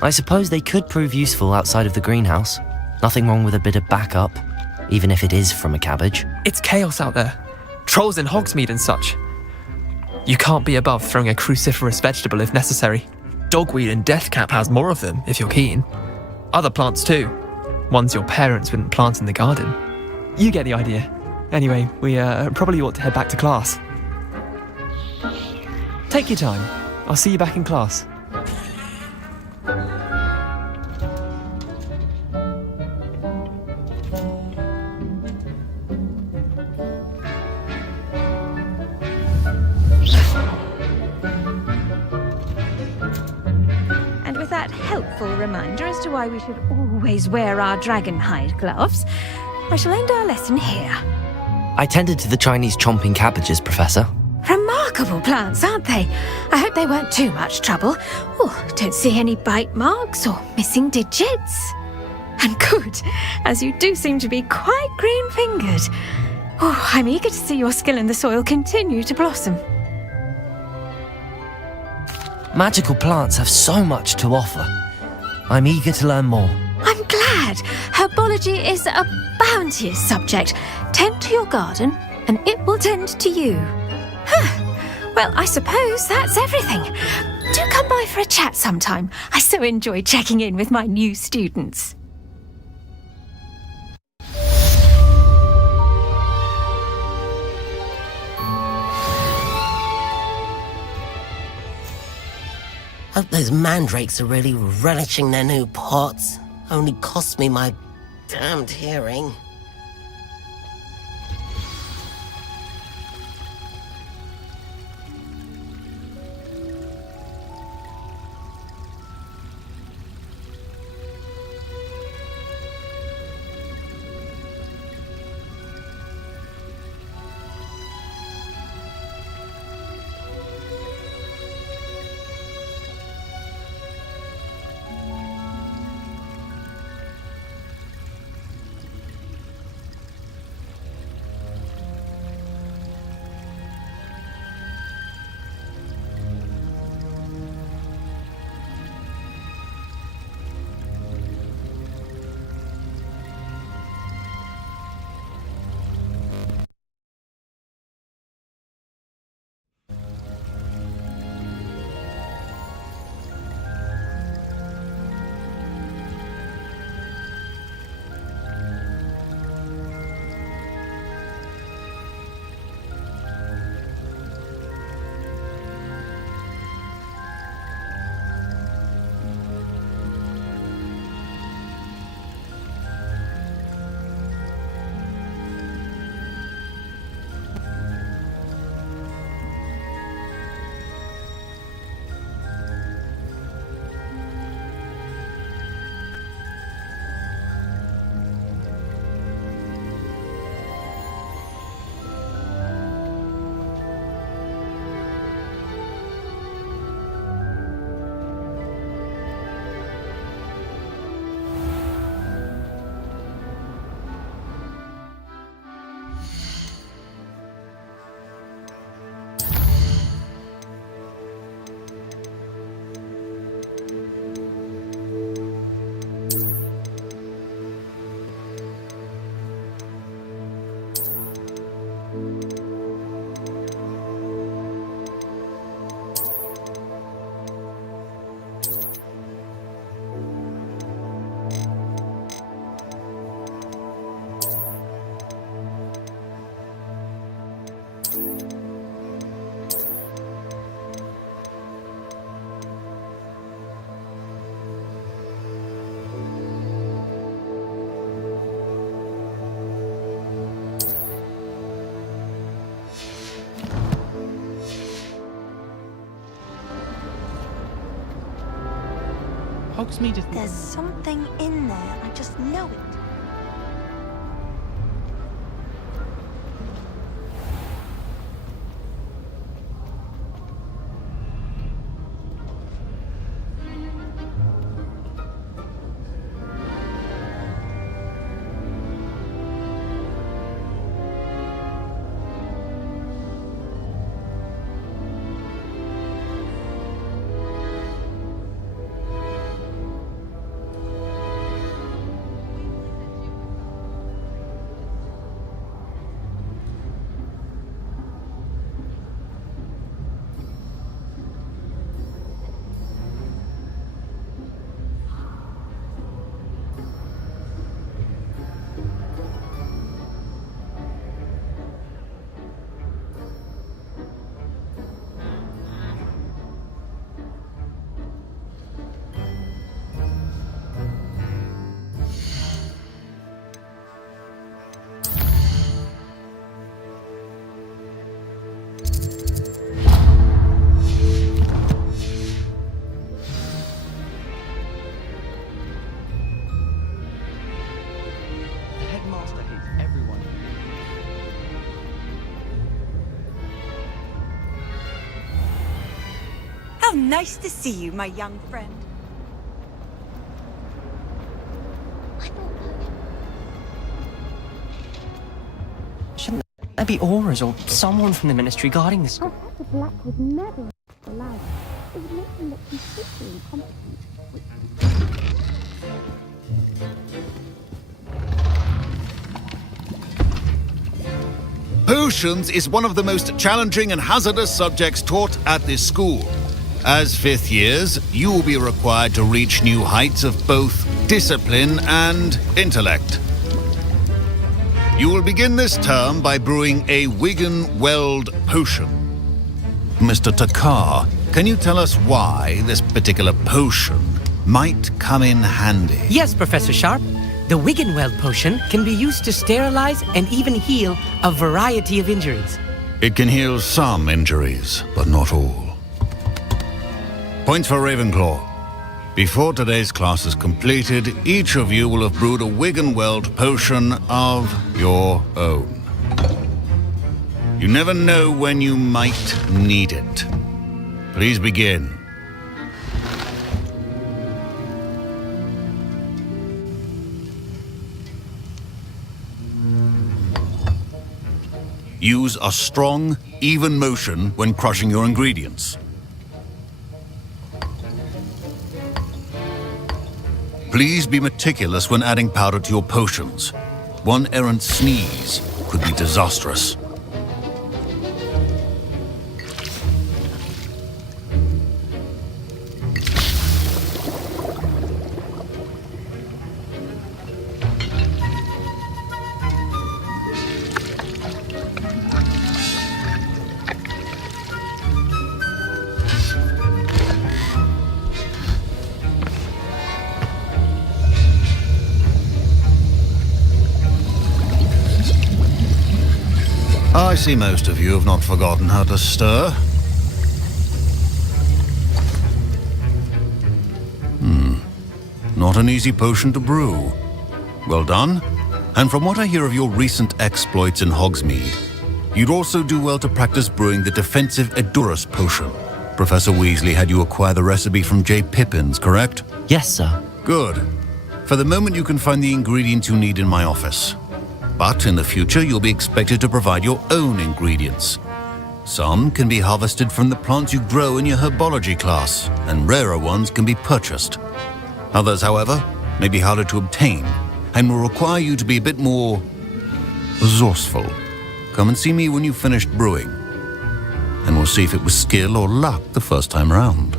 I suppose they could prove useful outside of the greenhouse. Nothing wrong with a bit of backup, even if it is from a cabbage. It's chaos out there. Trolls in Hogsmeade and such. You can't be above throwing a cruciferous vegetable if necessary. Dogweed and deathcap has more of them, if you're keen. Other plants too. Ones your parents wouldn't plant in the garden. You get the idea. Anyway, we probably ought to head back to class. Take your time. I'll see you back in class. Helpful reminder as to why we should always wear our dragon hide gloves, I shall end our lesson here. I tended to the Chinese chomping cabbages, Professor. Remarkable plants, aren't they? I hope they weren't too much trouble. Oh, don't see any bite marks or missing digits. And good, as you do seem to be quite green-fingered. Oh, I'm eager to see your skill in the soil continue to blossom. Magical plants have so much to offer. I'm eager to learn more. I'm glad. Herbology is a bounteous subject. Tend to your garden, and it will tend to you. Well, I suppose that's everything. Do come by for a chat sometime. I so enjoy checking in with my new students. Hope those mandrakes are really relishing their new pots. Only cost me my damned hearing. Hogsmeade is... There's something in there. I just know it. How nice to see you, my young friend. Shouldn't there be auras or someone from the ministry guarding this? Professor Black would never allow it. It would make him look completely incompetent. Potions is one of the most challenging and hazardous subjects taught at this school. As fifth years, you will be required to reach new heights of both discipline and intellect. You will begin this term by brewing a Wigan Weld potion. Mr. Takar, can you tell us why this particular potion might come in handy? Yes, Professor Sharp. The Wiggenweld potion can be used to sterilize and even heal a variety of injuries. It can heal some injuries, but not all. Points for Ravenclaw. Before today's class is completed, each of you will have brewed a Wiggenweld potion of your own. You never know when you might need it. Please begin. Use a strong, even motion when crushing your ingredients. Please be meticulous when adding powder to your potions. One errant sneeze could be disastrous. I see most of you have not forgotten how to stir. Not an easy potion to brew. Well done. And from what I hear of your recent exploits in Hogsmeade, you'd also do well to practice brewing the defensive Edurus potion. Professor Weasley had you acquire the recipe from J. Pippins, correct? Yes, sir. Good. For the moment, you can find the ingredients you need in my office. But in the future, you'll be expected to provide your own ingredients. Some can be harvested from the plants you grow in your herbology class, and rarer ones can be purchased. Others, however, may be harder to obtain, and will require you to be a bit more resourceful. Come and see me when you've finished brewing, and we'll see if it was skill or luck the first time round.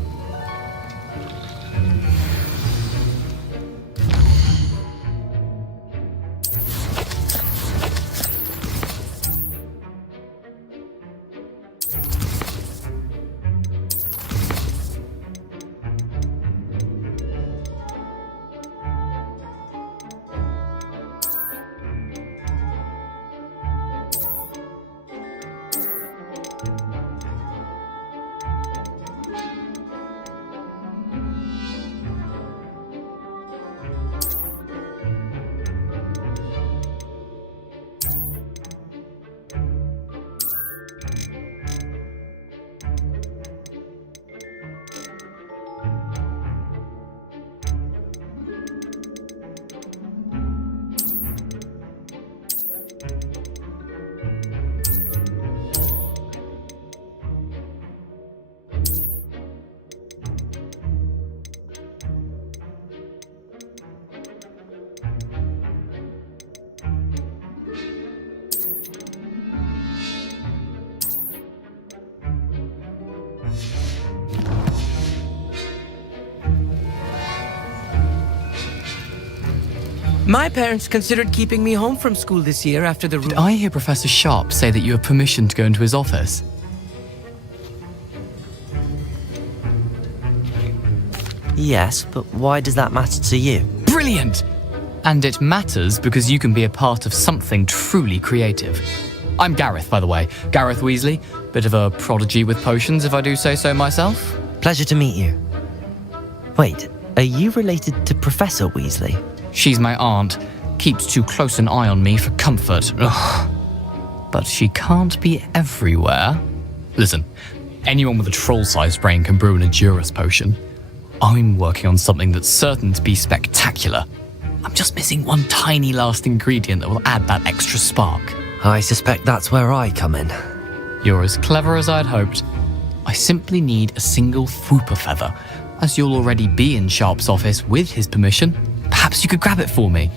My parents considered keeping me home from school this year after the... Did I hear Professor Sharp say that you have permission to go into his office? Yes, but why does that matter to you? Brilliant! And it matters because you can be a part of something truly creative. I'm Gareth, by the way. Gareth Weasley. Bit of a prodigy with potions, if I do say so myself. Pleasure to meet you. Wait, are you related to Professor Weasley? She's my aunt. Keeps too close an eye on me for comfort. Ugh. But she can't be everywhere. Listen, anyone with a troll-sized brain can brew an Edurus potion. I'm working on something that's certain to be spectacular. I'm just missing one tiny last ingredient that will add that extra spark. I suspect that's where I come in. You're as clever as I'd hoped. I simply need a single Fwooper feather. As you'll already be in Sharp's office with his permission, perhaps you could grab it for me.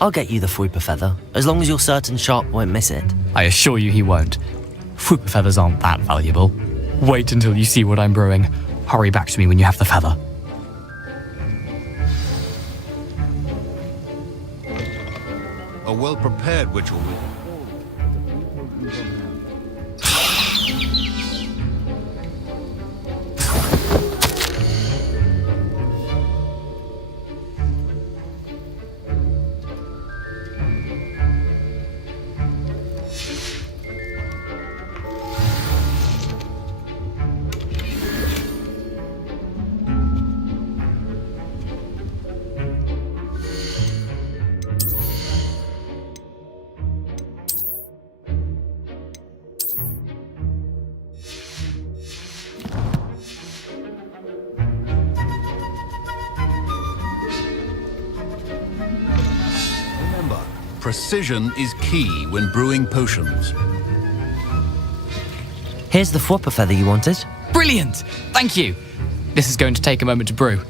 I'll get you the Fwooper feather, as long as you're certain Sharp won't miss it. I assure you he won't. Fwooper feathers aren't that valuable. Wait until you see what I'm brewing. Hurry back to me when you have the feather. A well-prepared witch will be... precision is key when brewing potions. Here's the Fwopper feather you wanted. Brilliant! Thank you! This is going to take a moment to brew.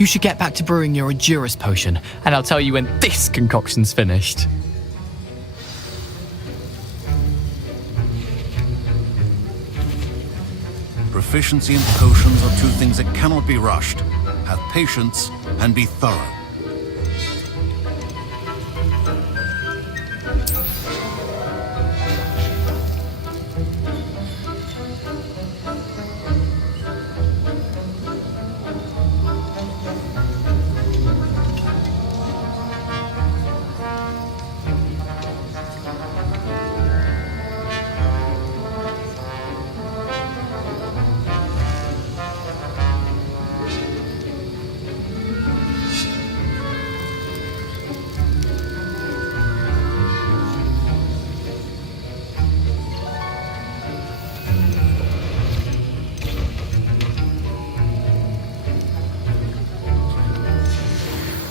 You should get back to brewing your Edurus potion, and I'll tell you when this concoction's finished. Proficiency in potions are two things that cannot be rushed. Have patience and be thorough.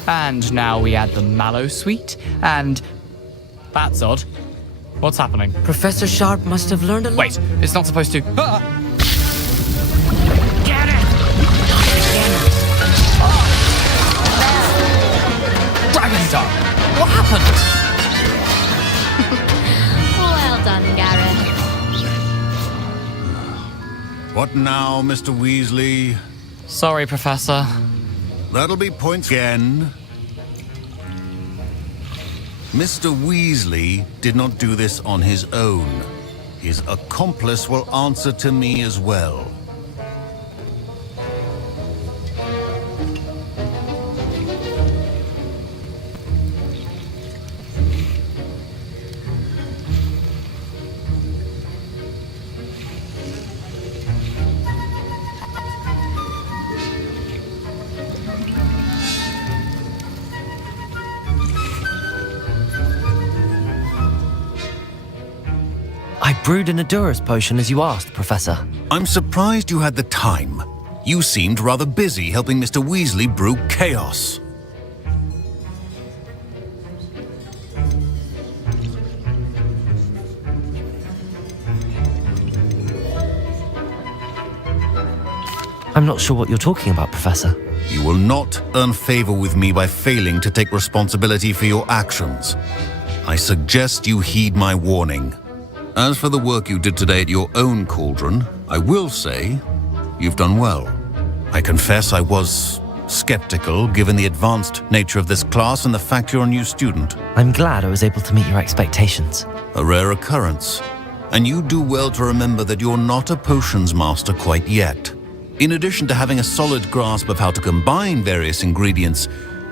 And now we add the mallow sweet, and... That's odd. What's happening? Professor Sharp must have learned a lot. Wait, it's not supposed to... Ah! Get it! Dragon Dart! What happened? Well done, Gareth. What now, Mr. Weasley? Sorry, Professor. That'll be points again. Mr. Weasley did not do this on his own. His accomplice will answer to me as well. I brewed an Edurus potion as you asked, Professor. I'm surprised you had the time. You seemed rather busy helping Mr. Weasley brew chaos. I'm not sure what you're talking about, Professor. You will not earn favor with me by failing to take responsibility for your actions. I suggest you heed my warning. As for the work you did today at your own cauldron, I will say you've done well. I confess I was skeptical given the advanced nature of this class and the fact you're a new student. I'm glad I was able to meet your expectations. A rare occurrence. And you do well to remember that you're not a potions master quite yet. In addition to having a solid grasp of how to combine various ingredients,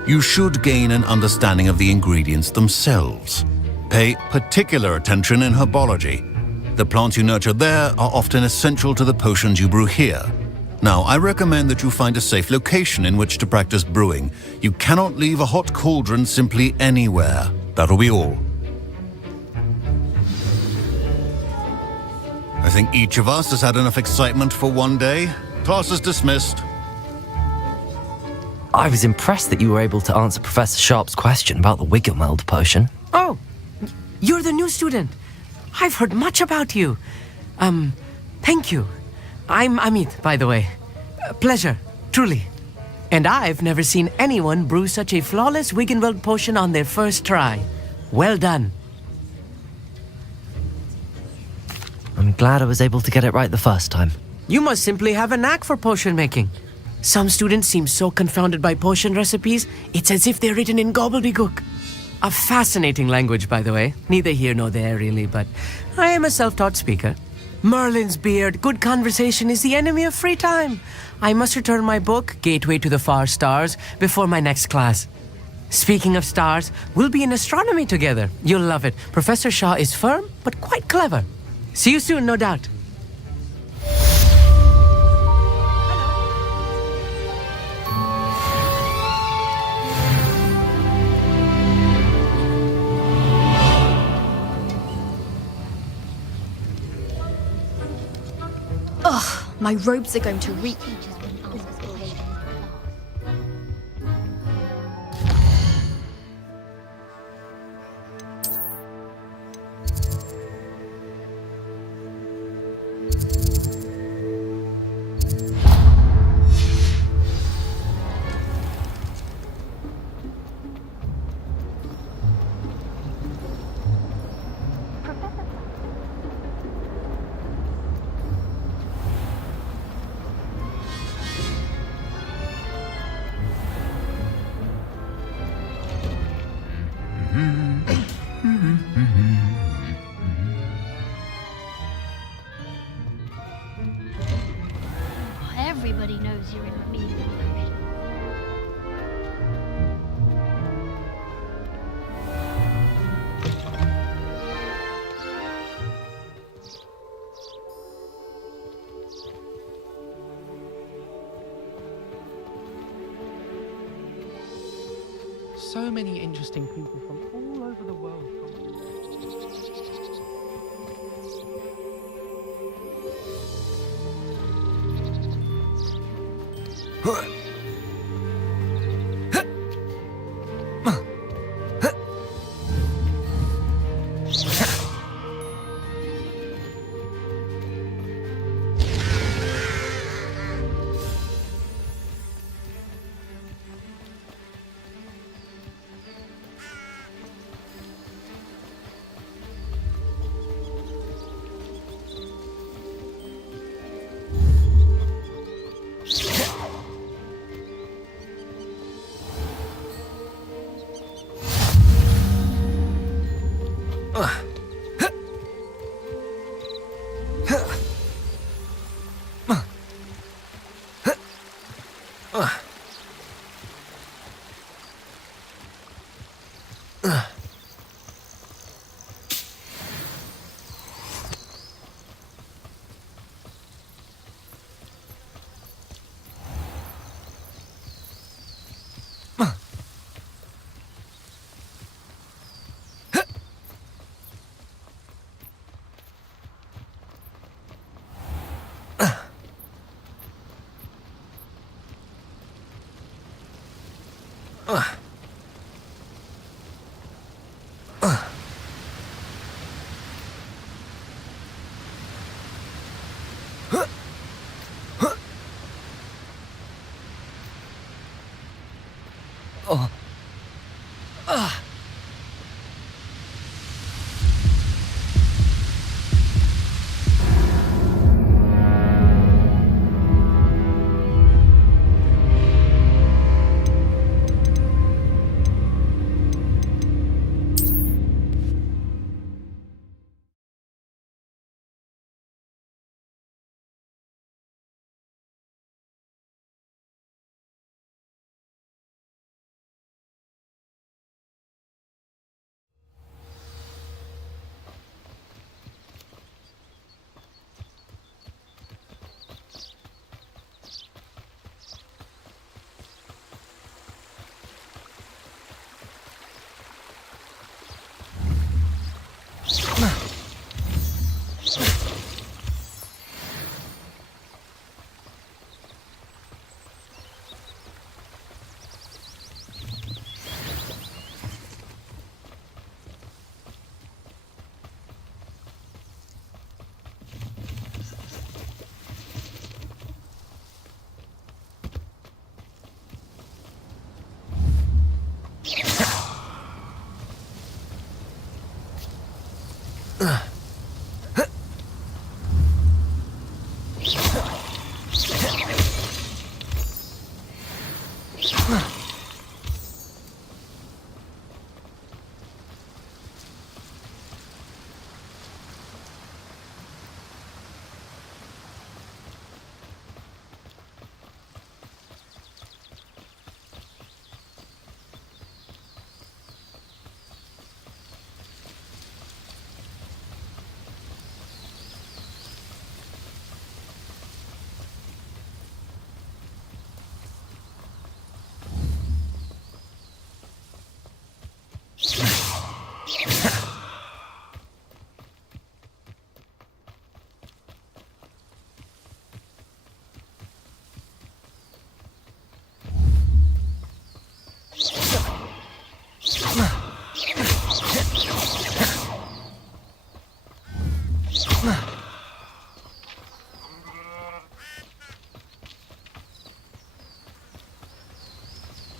you should gain an understanding of the ingredients themselves. Pay particular attention in herbology. The plants you nurture there are often essential to the potions you brew here. Now, I recommend that you find a safe location in which to practice brewing. You cannot leave a hot cauldron simply anywhere. That'll be all. I think each of us has had enough excitement for one day. Class is dismissed. I was impressed that you were able to answer Professor Sharp's question about the Wiggelmeld potion. Oh, you're the new student. I've heard much about you. Thank you. I'm Amit, by the way. Pleasure, truly. And I've never seen anyone brew such a flawless Wiggenweld potion on their first try. Well done. I'm glad I was able to get it right the first time. You must simply have a knack for potion making. Some students seem so confounded by potion recipes, it's as if they're written in gobbledygook. A fascinating language, by the way. Neither here nor there, really, but I am a self-taught speaker. Merlin's beard, good conversation is the enemy of free time. I must return my book, Gateway to the Far Stars, before my next class. Speaking of stars, we'll be in astronomy together. You'll love it. Professor Shaw is firm, but quite clever. See you soon, no doubt. Ugh, my robes are going to reek. So many interesting people from all over the world.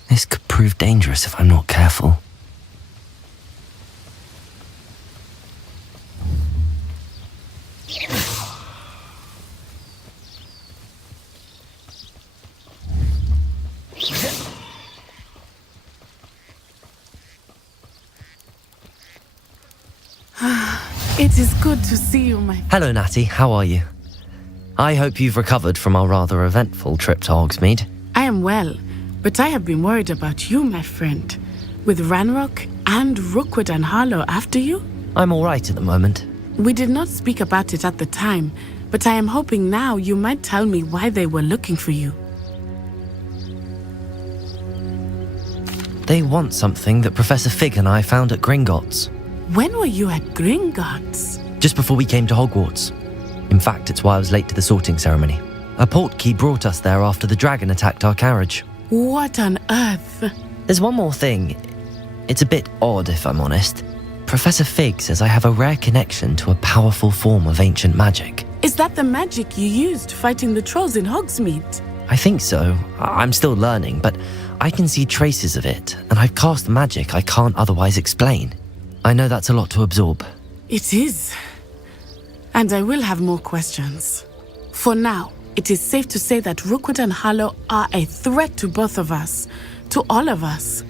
This could prove dangerous if I'm not careful. It is good to see you, my... Hello, Natty. How are you? I hope you've recovered from our rather eventful trip to Hogsmeade. I am well, but I have been worried about you, my friend. With Ranrock and Rookwood and Harlow after you? I'm all right at the moment. We did not speak about it at the time, but I am hoping now you might tell me why they were looking for you. They want something that Professor Fig and I found at Gringotts, When were you at Gringotts? just before we came to Hogwarts. In fact, it's why I was late to the sorting ceremony. A portkey brought us there after the dragon attacked our carriage. What on earth? There's one more thing. It's a bit odd, if I'm honest. Professor Fig says I have a rare connection to a powerful form of ancient magic. Is that the magic you used fighting the trolls in Hogsmeade? I think so. I'm still learning, but I can see traces of it, and I've cast magic I can't otherwise explain. I know that's a lot to absorb. It is. And I will have more questions. For now, it is safe to say that Rookwood and Harlow are a threat to both of us, to all of us,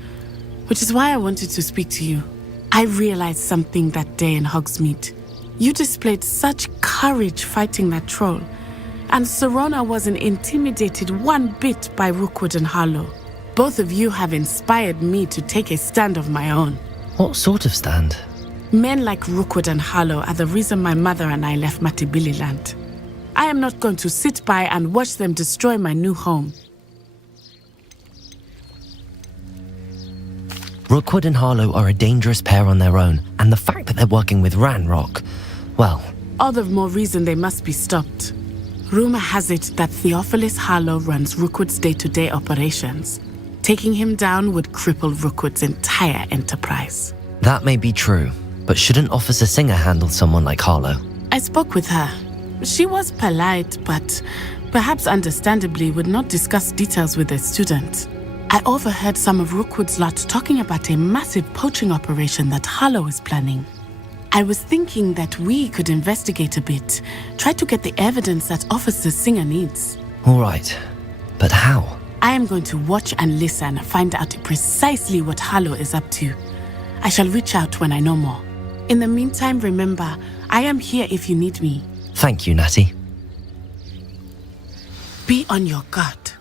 which is why I wanted to speak to you. I realized something that day in Hogsmeade. You displayed such courage fighting that troll, and Serona wasn't intimidated one bit by Rookwood and Harlow. Both of you have inspired me to take a stand of my own. What sort of stand? Men like Rookwood and Harlow are the reason my mother and I left Matibili-land. I am not going to sit by and watch them destroy my new home. Rookwood and Harlow are a dangerous pair on their own, and the fact that they're working with Ranrock, well... All the more reason they must be stopped. Rumor has it that Theophilus Harlow runs Rookwood's day-to-day operations. Taking him down would cripple Rookwood's entire enterprise. That may be true, but shouldn't Officer Singer handle someone like Harlow? I spoke with her. She was polite, but perhaps understandably would not discuss details with a student. I overheard some of Rookwood's lot talking about a massive poaching operation that Harlow is planning. I was thinking that we could investigate a bit, try to get the evidence that Officer Singer needs. All right, but how? I am going to watch and listen and find out precisely what Harlow is up to. I shall reach out when I know more. In the meantime, remember, I am here if you need me. Thank you, Natty. Be on your guard.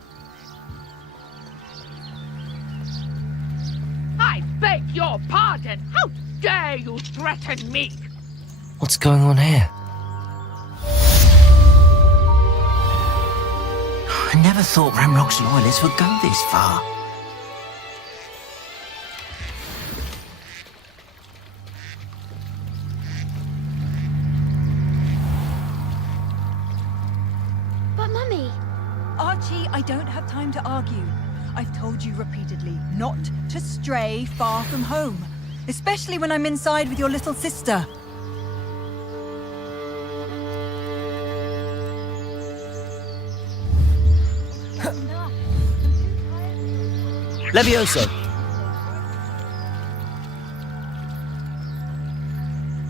I beg your pardon! How dare you threaten me? What's going on here? I never thought Ranrock's loyalists would go this far. But Mummy... Archie, I don't have time to argue. I've told you repeatedly not to stray far from home, especially when I'm inside with your little sister. Levioso!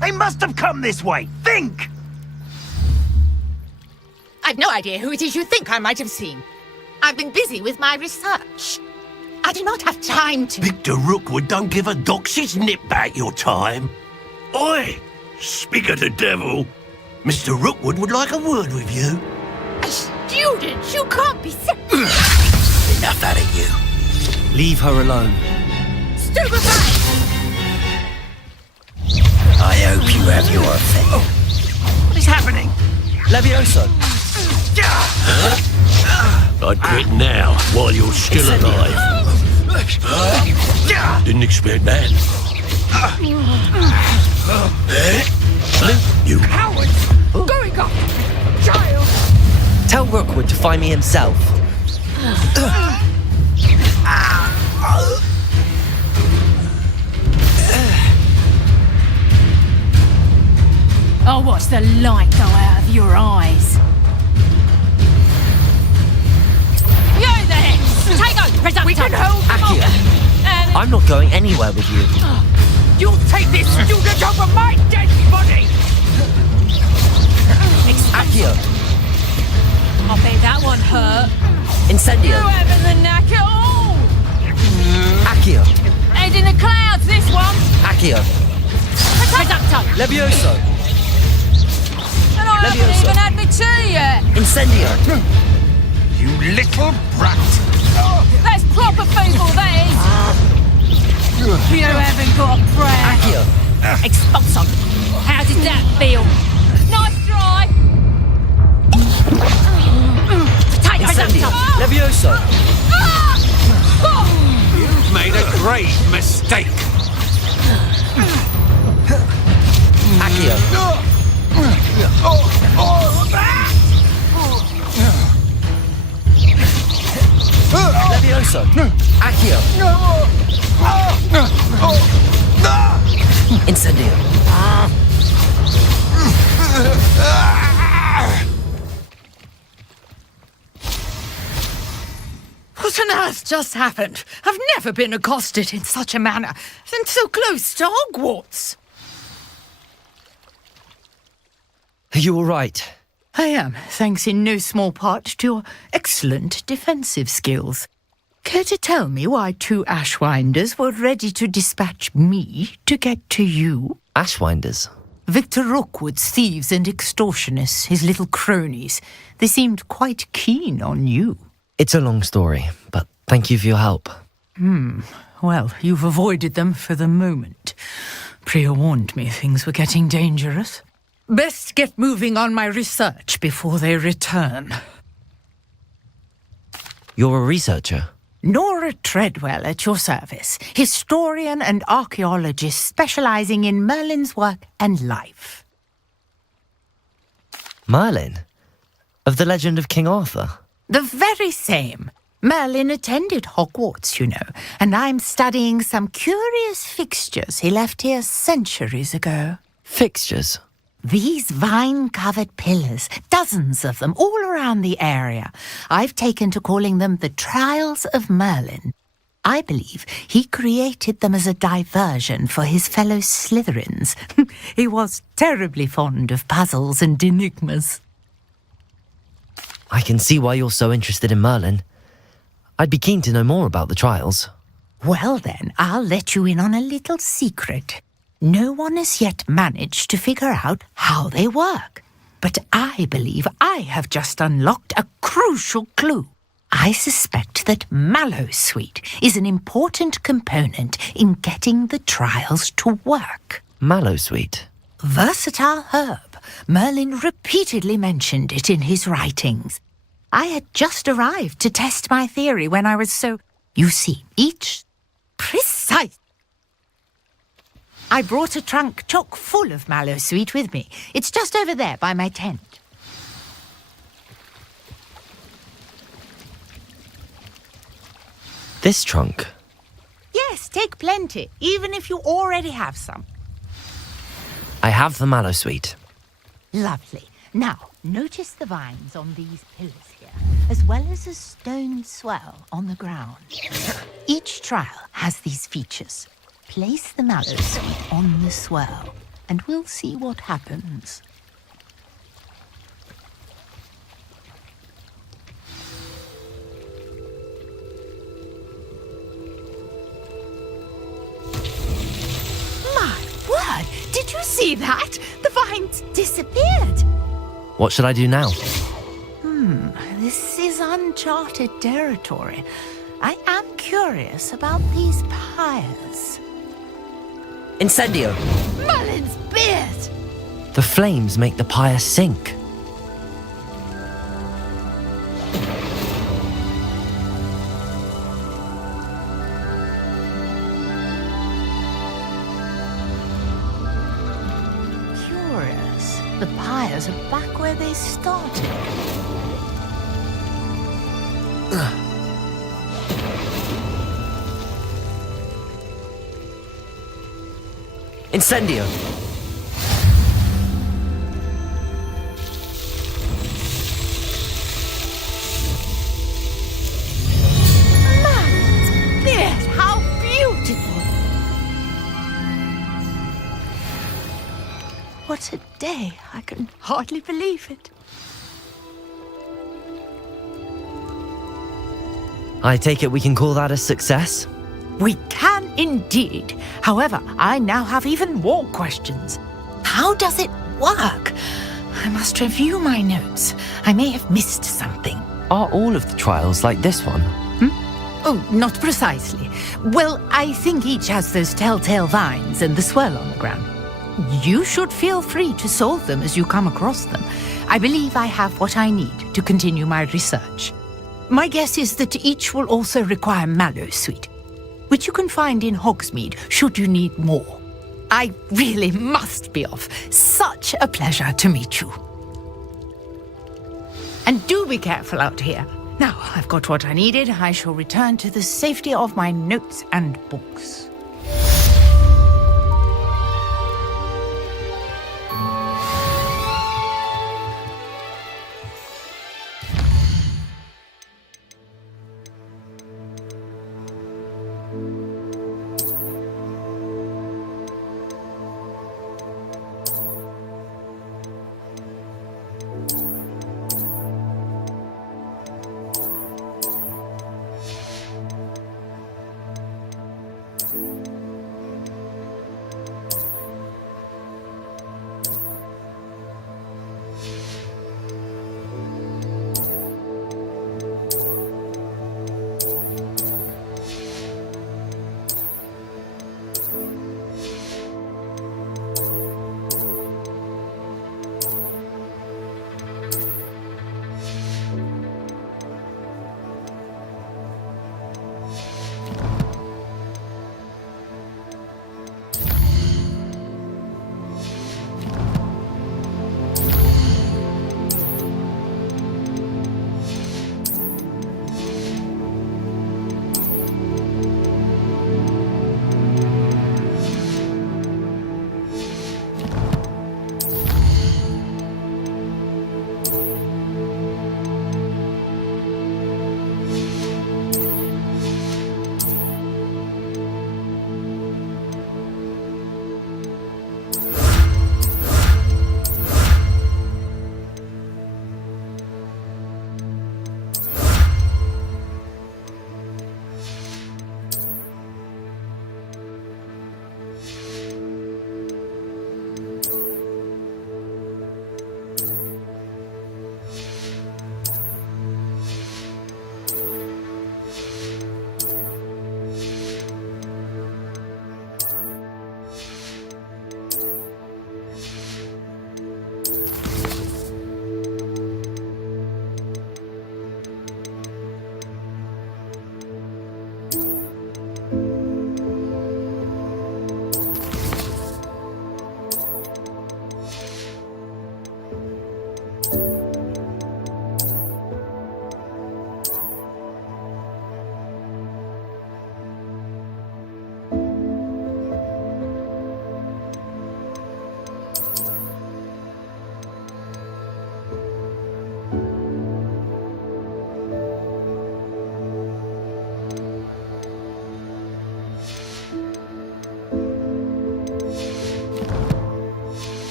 They must have come this way! Think! I've no idea who it is you think I might have seen. I've been busy with my research. I do not have time to... Victor Rookwood don't give a doxy's nip back your time. Oi! Speak of the devil. Mr. Rookwood would like a word with you. A student? You can't be so... Enough out of you. Leave her alone. Stupefy! I hope you have your fill. What is happening? Levioso! I'd quit now, while you're still alive. Didn't expect that. You cowards! Going up! Child! Tell Rookwood to find me himself. I'll watch the light go out of your eyes. You there! Take over, Presumptor! We can hold them Accio. off. I'm not going anywhere with you. You'll take this student over my dead body! Accio! I bet that one hurt. Incendio! You having the knack at all? Accio! Head in the clouds, this one! Accio! Presumptor! Levioso! And I haven't Levioso. even had my tea yet! Incendio! You little brat! That's proper feeble, that is! You haven't got a prayer! Accio! Expulso! How did that feel? Nice try! Potato! Incendio! Levioso! You've made a grave mistake. Accio. Levioso. Accio. Incendio. What on earth just happened? I've never been accosted in such a manner, and so close to Hogwarts. Are you all right? I am, thanks in no small part to your excellent defensive skills. Care to tell me why 2 Ashwinders were ready to dispatch me to get to you? Ashwinders? Victor Rookwood's thieves and extortionists, his little cronies. They seemed quite keen on you. It's a long story, but thank you for your help. Well, you've avoided them for the moment. Priya warned me things were getting dangerous. Best get moving on my research before they return. You're a researcher? Nora Treadwell at your service, historian and archaeologist specializing in Merlin's work and life. Merlin? Of the legend of King Arthur? The very same. Merlin attended Hogwarts, you know, and I'm studying some curious fixtures he left here centuries ago. Fixtures? These vine-covered pillars, dozens of them, all around the area. I've taken to calling them the Trials of Merlin. I believe he created them as a diversion for his fellow Slytherins. He was terribly fond of puzzles and enigmas. I can see why you're so interested in Merlin. I'd be keen to know more about the trials. Well then, I'll let you in on a little secret. No one has yet managed to figure out how they work. But I believe I have just unlocked a crucial clue. I suspect that Mallowsweet is an important component in getting the trials to work. Mallowsweet? Versatile herb. Merlin repeatedly mentioned it in his writings. I had just arrived to test my theory when I was so... You see, each... Precise! I brought a trunk chock full of Mallowsweet with me. It's just over there by my tent. This trunk? Yes, take plenty, even if you already have some. I have the Mallowsweet. Lovely. Now, notice the vines on these pillars here, as well as a stone swell on the ground. Each trial has these features. Place the Mallowsweet on the swell, and we'll see what happens. My word! Did you see that? The vines disappeared! What should I do now? This is uncharted territory. I am curious about these pyres. Incendio! Merlin's beard! The flames make the pyre sink. Curious. The pyres are back where they started. Incendio! Merlin's beard! How beautiful! What a day! I can hardly believe it. I take it we can call that a success? We can indeed. However, I now have even more questions. How does it work? I must review my notes. I may have missed something. Are all of the trials like this one? Oh, not precisely. Well, I think each has those telltale vines and the swirl on the ground. You should feel free to solve them as you come across them. I believe I have what I need to continue my research. My guess is that each will also require Mallowsweet. which you can find in Hogsmeade should you need more. I really must be off. Such a pleasure to meet you. And do be careful out here. Now, I've got what I needed. I shall return to the safety of my notes and books.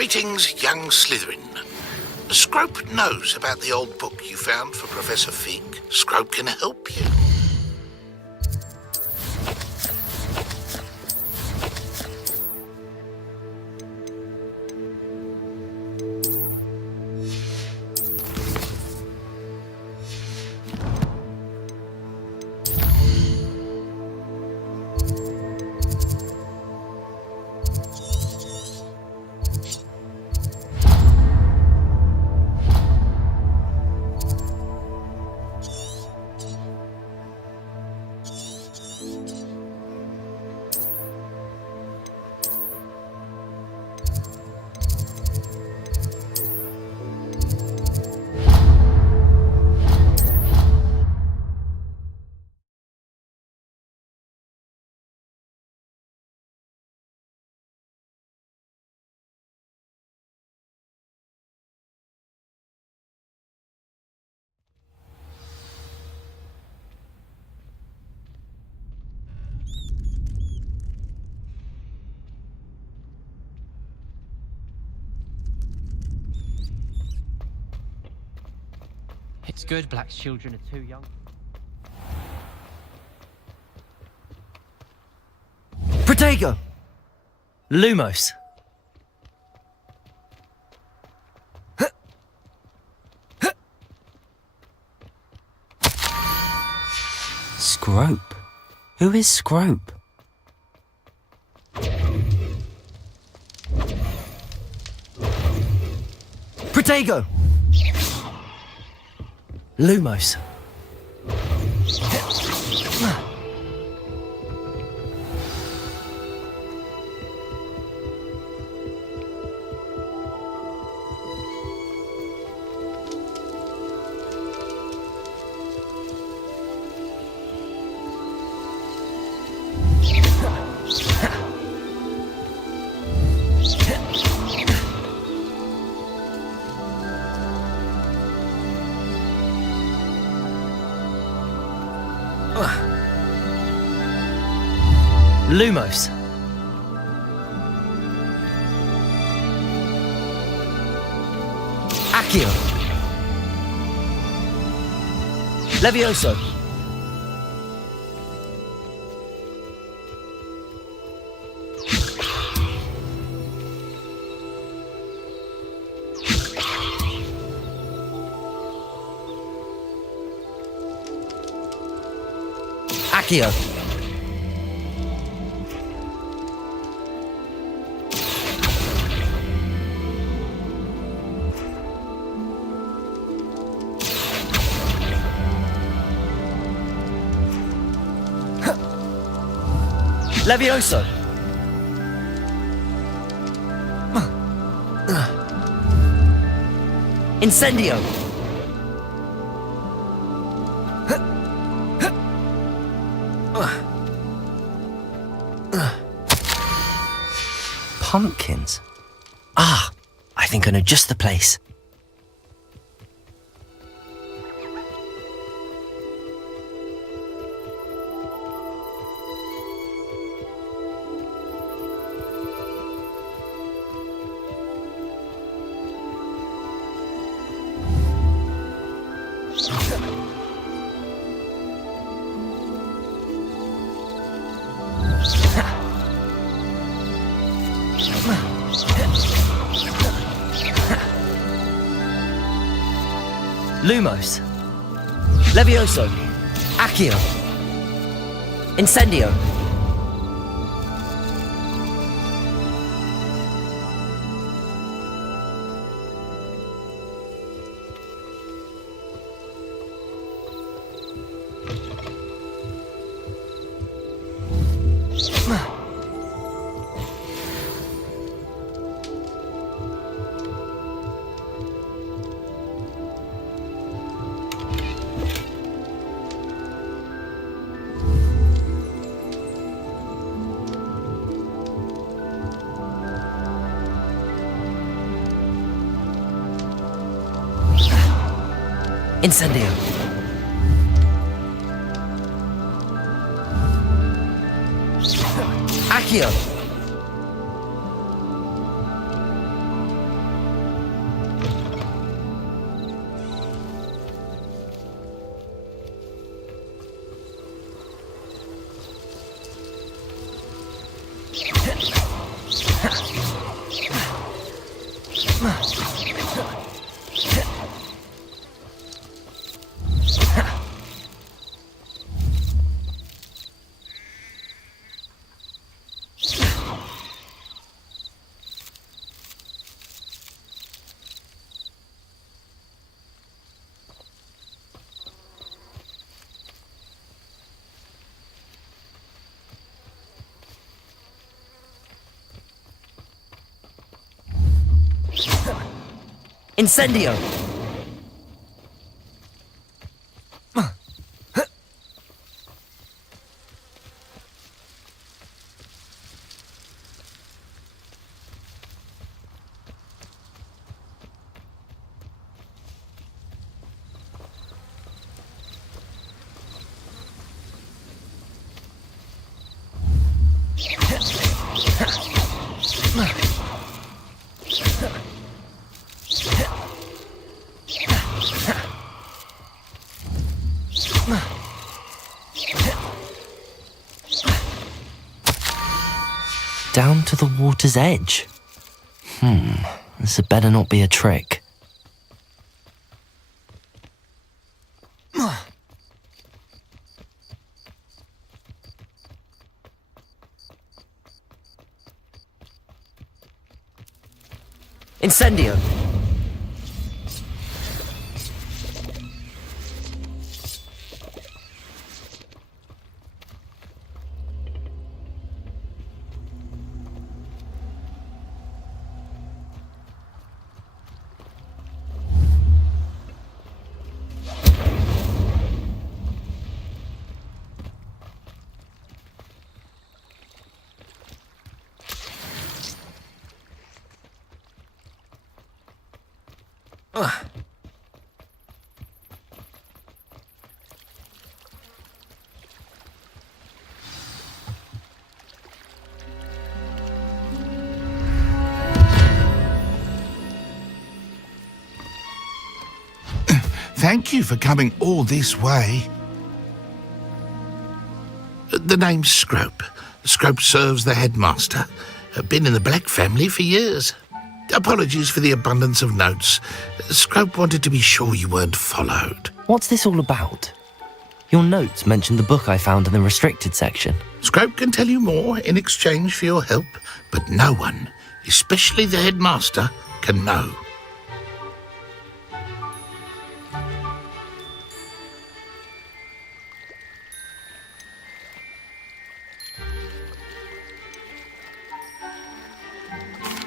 Greetings, young Slytherin. Scrope knows about the old book you found for Professor Fig. Scrope can help you. It's good Black's children are too young. Protego! Lumos! Scrope? Who is Scrope? Protego! Lumos. Lumos. Accio. Levioso. Accio. Levioso. Incendio. Pumpkins. Ah, I think I know just the place. Lumos. Levioso. Accio. Incendio. Incendio. Accio. Incendio. Down to the water's edge. This had better not be a trick. Incendio. Thank you for coming all this way. The name's Scrope. Scrope serves the headmaster. Been in the Black family for years. Apologies for the abundance of notes. Scrope wanted to be sure you weren't followed. What's this all about? Your notes mentioned the book I found in the restricted section. Scrope can tell you more in exchange for your help, but no one, especially the headmaster, can know.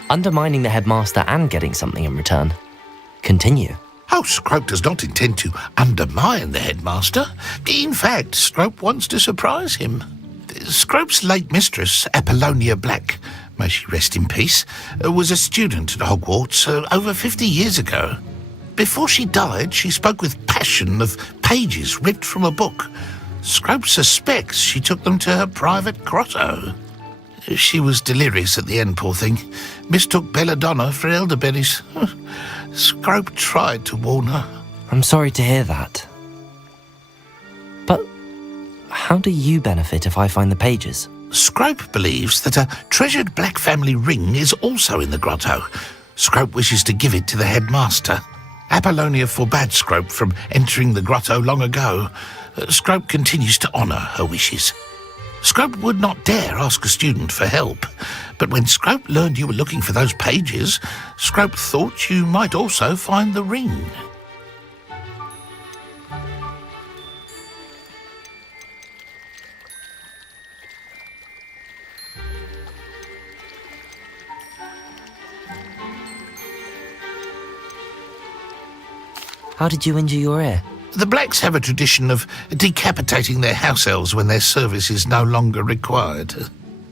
Undermining the headmaster and getting something in return. Continue. Oh, Scrope does not intend to undermine the headmaster. In fact, Scrope wants to surprise him. Scrope's late mistress, Apollonia Black, may she rest in peace, was a student at Hogwarts over 50 years ago. Before she died, she spoke with passion of pages ripped from a book. Scrope suspects she took them to her private grotto. She was delirious at the end, poor thing. Mistook belladonna for elderberries. Scrope tried to warn her. I'm sorry to hear that. But how do you benefit if I find the pages? Scrope believes that a treasured Black family ring is also in the grotto. Scrope wishes to give it to the headmaster. Apollonia forbade Scrope from entering the grotto long ago. Scrope continues to honour her wishes. Scrope would not dare ask a student for help, but when Scrope learned you were looking for those pages, Scrope thought you might also find the ring. How did you injure your ear? The Blacks have a tradition of decapitating their house elves when their service is no longer required.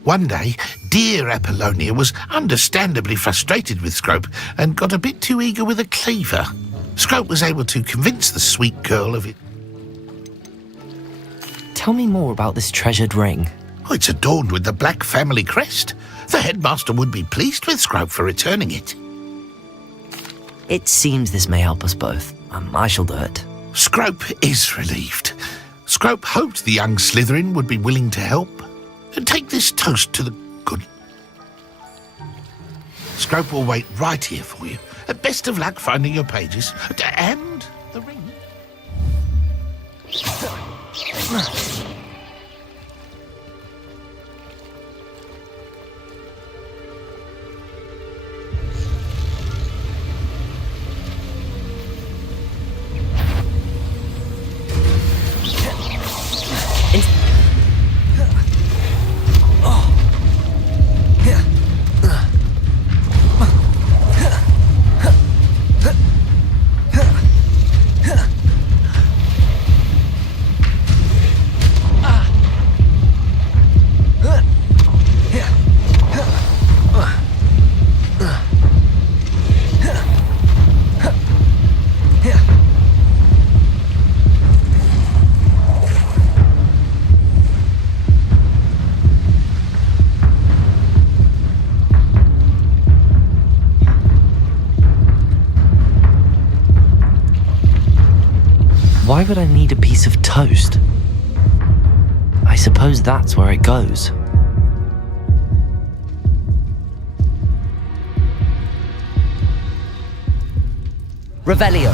One day, dear Apollonia was understandably frustrated with Scrope and got a bit too eager with a cleaver. Scrope was able to convince the sweet girl of it. Tell me more about this treasured ring. Oh, it's adorned with the Black family crest. The headmaster would be pleased with Scrope for returning it. It seems this may help us both. I shall do it. Scrope is relieved. Scrope hoped the young Slytherin would be willing to help. Take this toast to the good. Scrope will wait right here for you. Best of luck finding your pages. And the ring. Why would I need a piece of toast? I suppose that's where it goes. Revelio.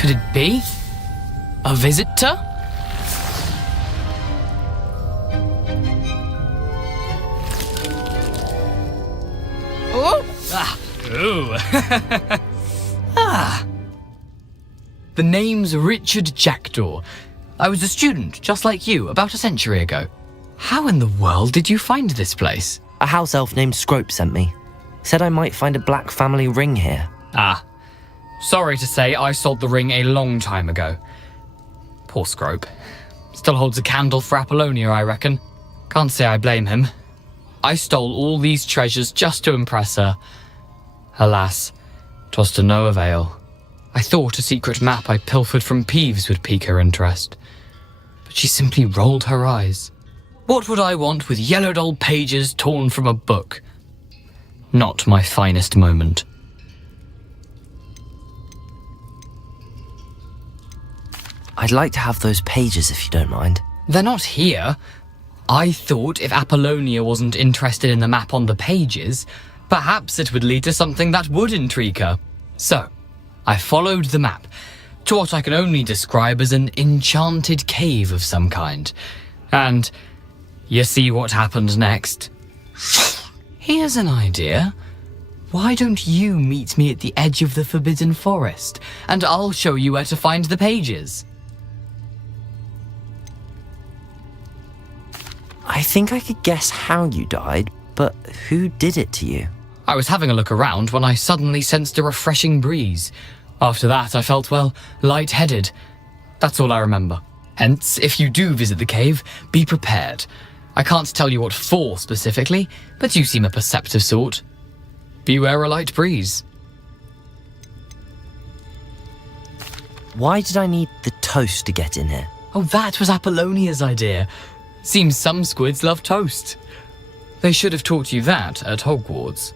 could it be? A visitor? Oh! Ah. Ooh. Ah. The name's Richard Jackdaw. I was a student, just like you, about a century ago. How in the world did you find this place? A house elf named Scrope sent me. Said I might find a black family ring here. Ah. Sorry to say, I sold the ring a long time ago. Poor Scrope. Still holds a candle for Apollonia, I reckon. Can't say I blame him. I stole all these treasures just to impress her. Alas, 'twas to no avail. I thought a secret map I pilfered from Peeves would pique her interest. But she simply rolled her eyes. What would I want with yellowed old pages torn from a book? Not my finest moment. I'd like to have those pages if you don't mind. They're not here. I thought if Apollonia wasn't interested in the map on the pages, perhaps it would lead to something that would intrigue her. So, I followed the map to what I can only describe as an enchanted cave of some kind. And you see what happened next? Here's an idea. Why don't you meet me at the edge of the Forbidden Forest, and I'll show you where to find the pages. I think I could guess how you died, but who did it to you? I was having a look around when I suddenly sensed a refreshing breeze. After that, I felt, well, lightheaded. That's all I remember. Hence, if you do visit the cave, be prepared. I can't tell you what for specifically, but you seem a perceptive sort. Beware a light breeze. Why did I need the toast to get in here? Oh, that was Apollonia's idea. Seems some squids love toast. They should have taught you that at Hogwarts.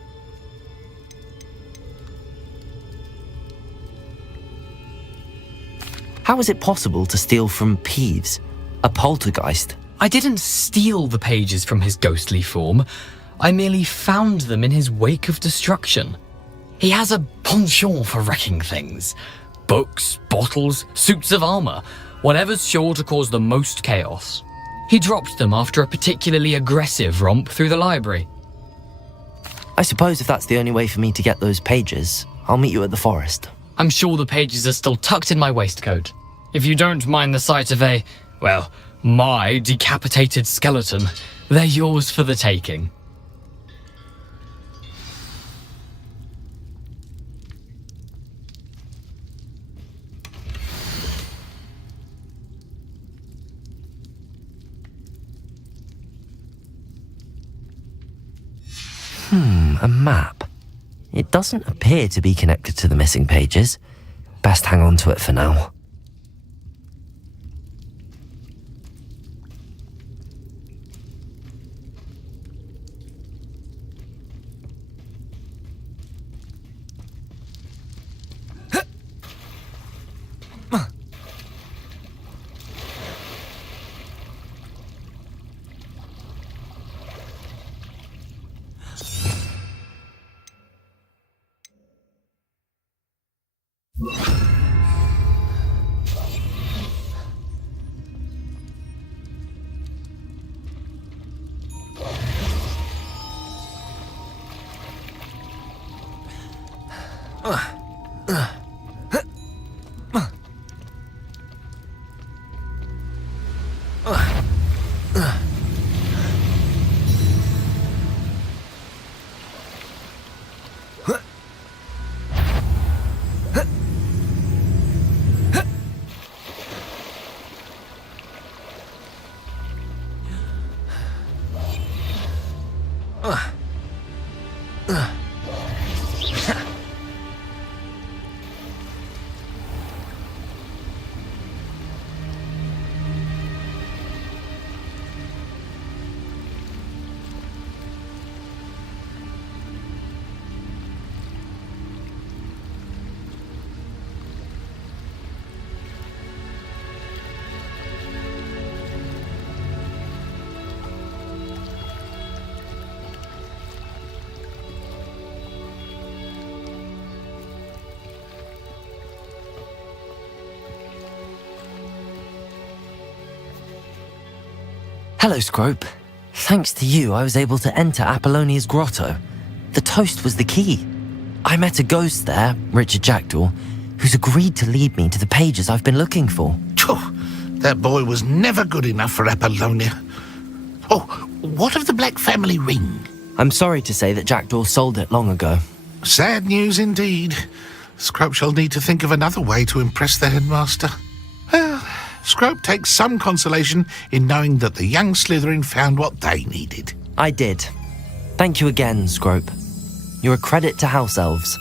How is it possible to steal from Peeves, a poltergeist? I didn't steal the pages from his ghostly form. I merely found them in his wake of destruction. He has a penchant for wrecking things. Books, bottles, suits of armor, whatever's sure to cause the most chaos. He dropped them after a particularly aggressive romp through the library. I suppose if that's the only way for me to get those pages, I'll meet you at the forest. I'm sure the pages are still tucked in my waistcoat. If you don't mind the sight of my decapitated skeleton, they're yours for the taking. A map. It doesn't appear to be connected to the missing pages. Best hang on to it for now. Hello, Scrope. Thanks to you, I was able to enter Apollonia's grotto. The toast was the key. I met a ghost there, Richard Jackdaw, who's agreed to lead me to the pages I've been looking for. That boy was never good enough for Apollonia. Oh, what of the Black family ring? I'm sorry to say that Jackdaw sold it long ago. Sad news indeed. Scrope shall need to think of another way to impress the headmaster. Well, Scrope takes some consolation in knowing that the young Slytherin found what they needed. I did. Thank you again, Scrope. You're a credit to House Elves.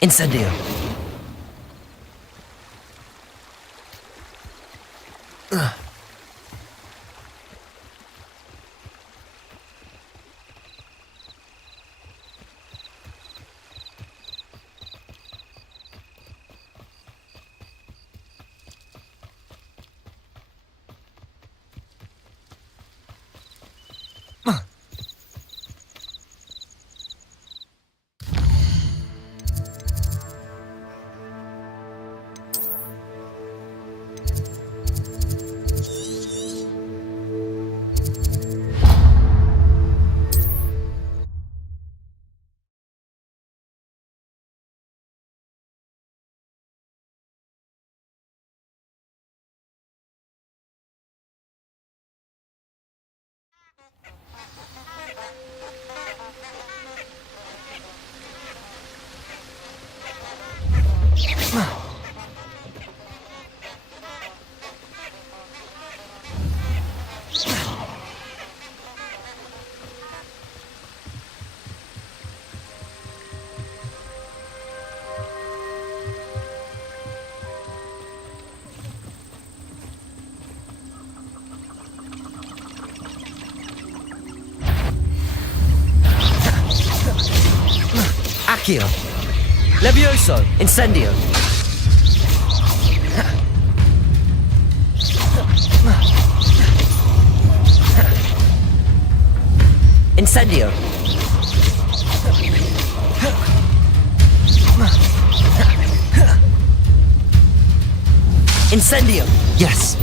Incendio. Accio. Levioso. Incendio. Incendio. Incendio. Yes.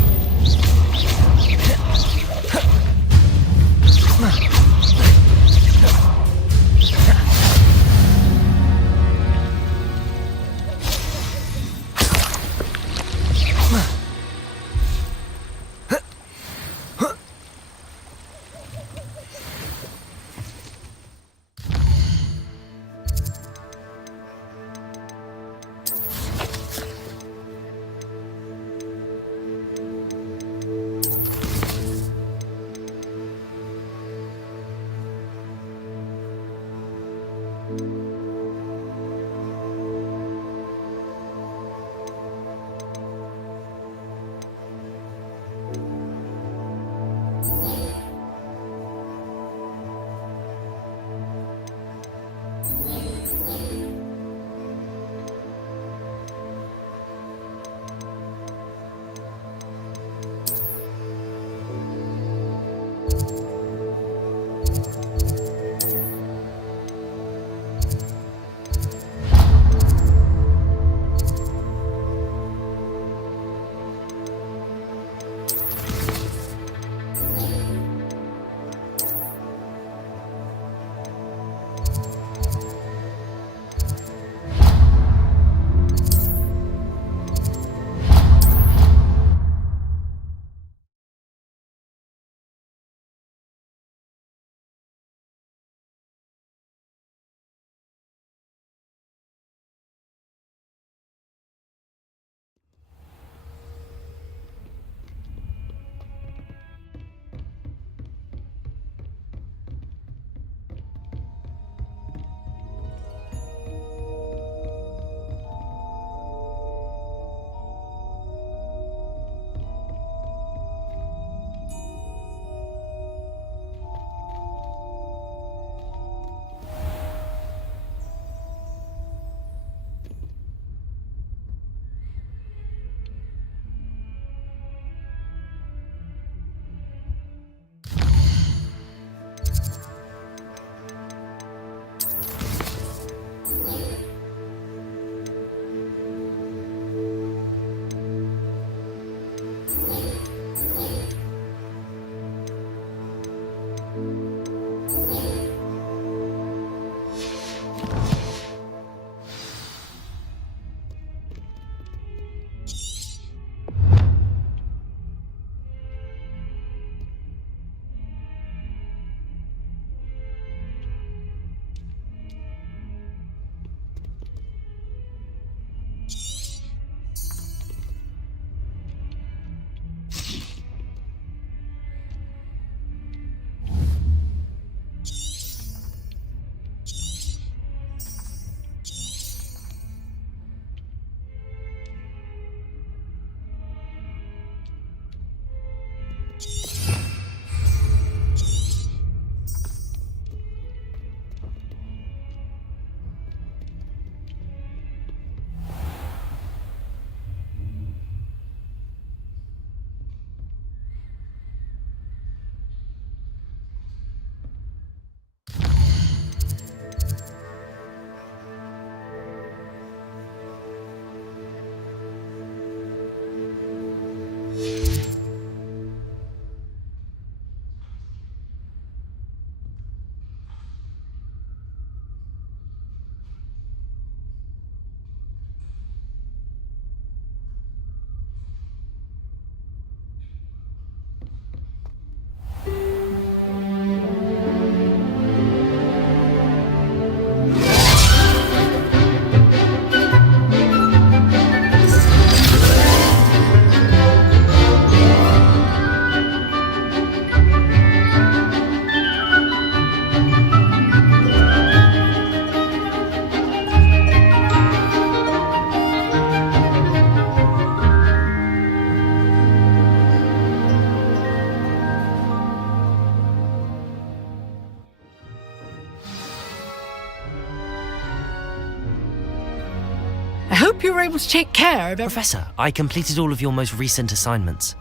you were able to take care of Professor, I completed all of your most recent assignments.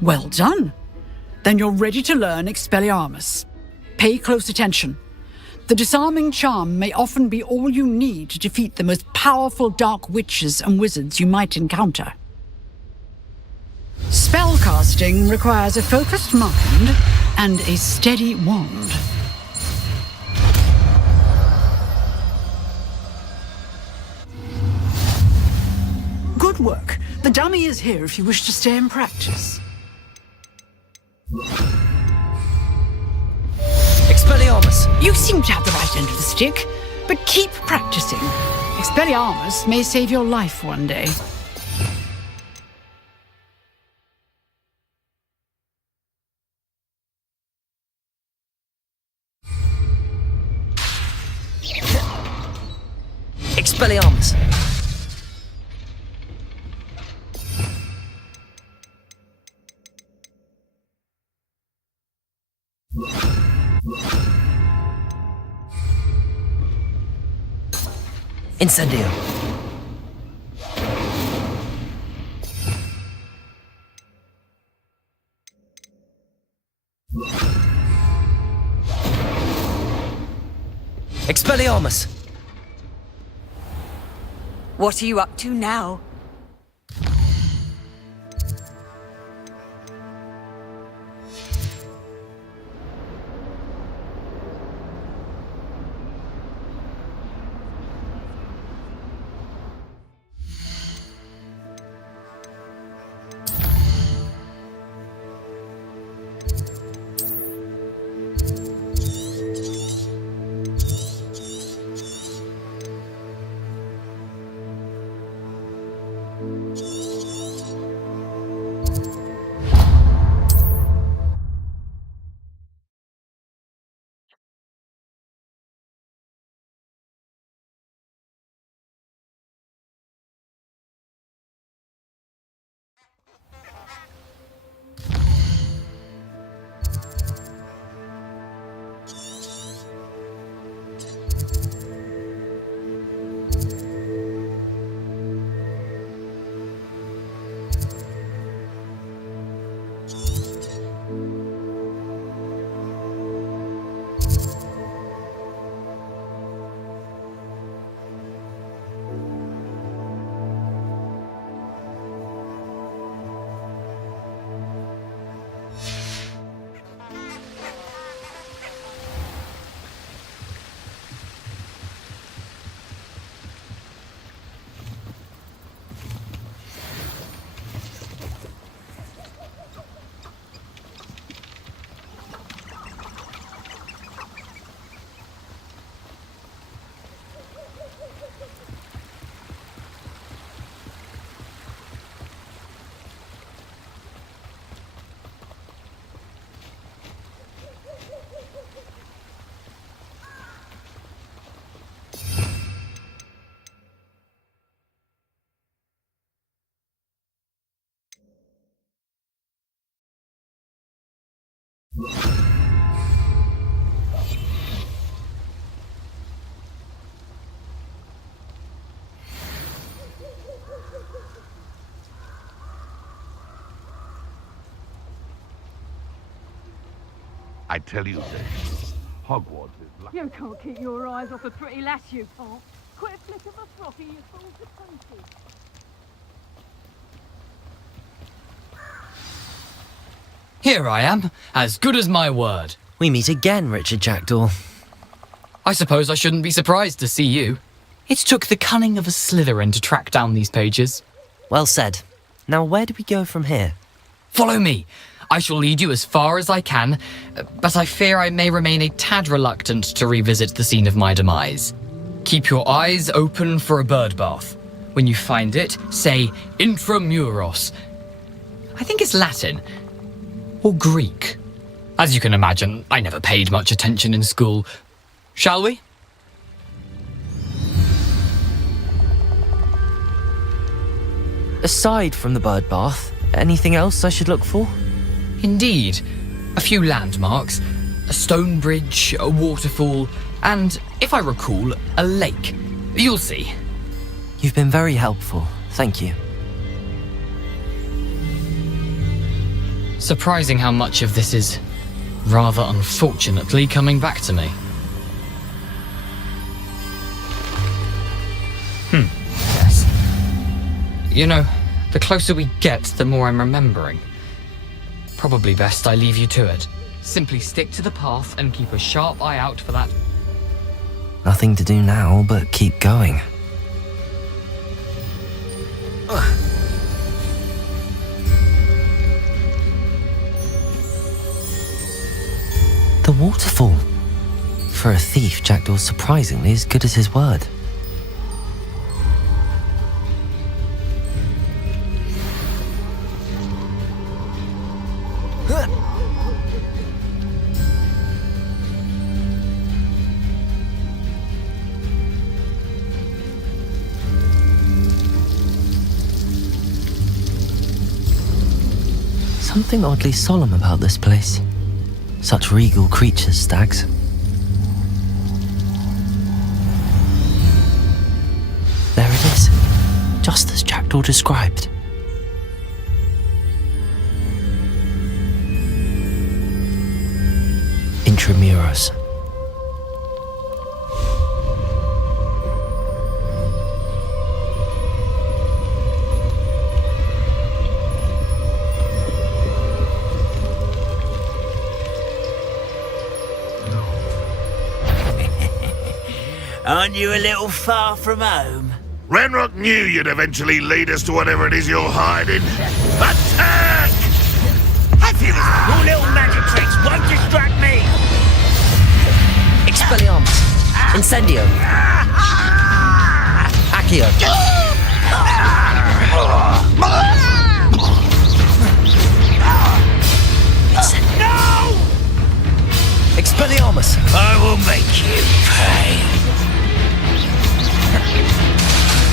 Well done. Then you're ready to learn Expelliarmus. Pay close attention. The disarming charm may often be all you need to defeat the most powerful dark witches and wizards you might encounter. Spellcasting requires a focused mind and a steady wand. Good work. The dummy is here if you wish to stay and practice. Expelliarmus! You seem to have the right end of the stick, but keep practicing. Expelliarmus may save your life one day. Expelliarmus! Incendio! Expelliarmus! What are you up to now? I tell you this, Hogwarts is like... You can't keep your eyes off a pretty lass, you can't. Quit a flick of a frock and you fall to pieces. Here I am, as good as my word. We meet again, Richard Jackdaw. I suppose I shouldn't be surprised to see you. It took the cunning of a Slytherin to track down these pages. Well said. Now where do we go from here? Follow me. I shall lead you as far as I can, but I fear I may remain a tad reluctant to revisit the scene of my demise. Keep your eyes open for a bird bath. When you find it, say intramuros. I think it's Latin. Or Greek. As you can imagine, I never paid much attention in school. Shall we? Aside from the bird bath, anything else I should look for? Indeed. A few landmarks, a stone bridge, a waterfall, and, if I recall, a lake. You'll see. You've been very helpful. Thank you. Surprising how much of this is rather unfortunately coming back to me. Yes. You know, the closer we get, the more I'm remembering. Probably best I leave you to it. Simply stick to the path and keep a sharp eye out for that. Nothing to do now but keep going. The waterfall. For a thief, Jackdaw's surprisingly as good as his word. Something oddly solemn about this place. Such regal creatures, stags. There it is, just as Jackdaw described. Intramuros. Aren't you a little far from home? Ranrock knew you'd eventually lead us to whatever it is you're hiding. Attack! I feel as your little magic tricks won't distract me! Expelliarmus. Incendio. Accio. No! Expelliarmus. I will make you pay.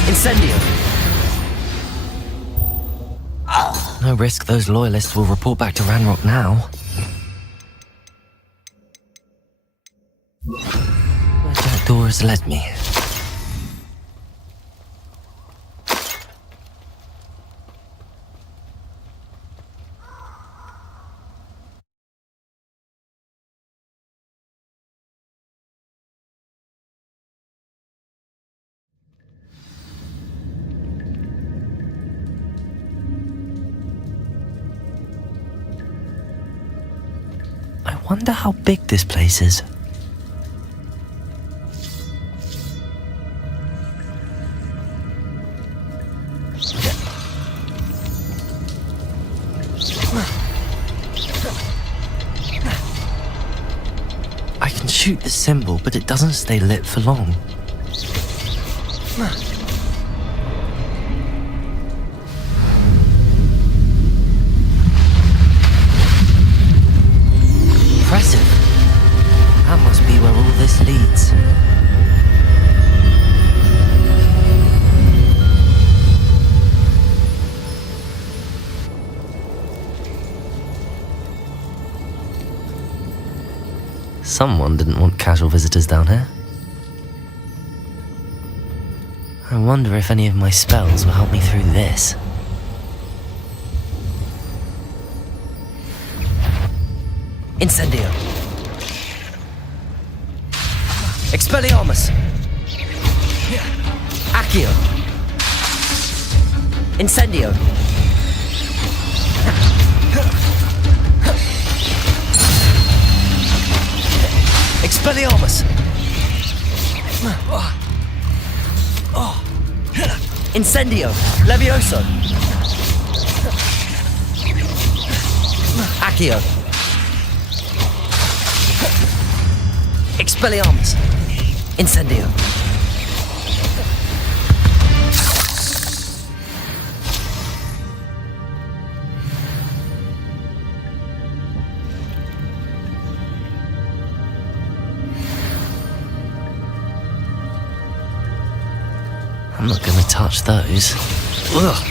Incendio. No risk those loyalists will report back to Ranrock now. Where Jackdaw has led me. I wonder how big this place is. I can shoot the symbol, but it doesn't stay lit for long. Impressive. That must be where all this leads. Someone didn't want casual visitors down here. I wonder if any of my spells will help me through this. Incendio. Expelliarmus. Accio. Incendio. Expelliarmus. Incendio. Levioso. Accio. Expelliarmus. Incendio. I'm not gonna touch those. Ugh.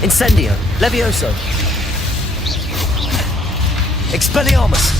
Incendio. Levioso. Expelliarmus.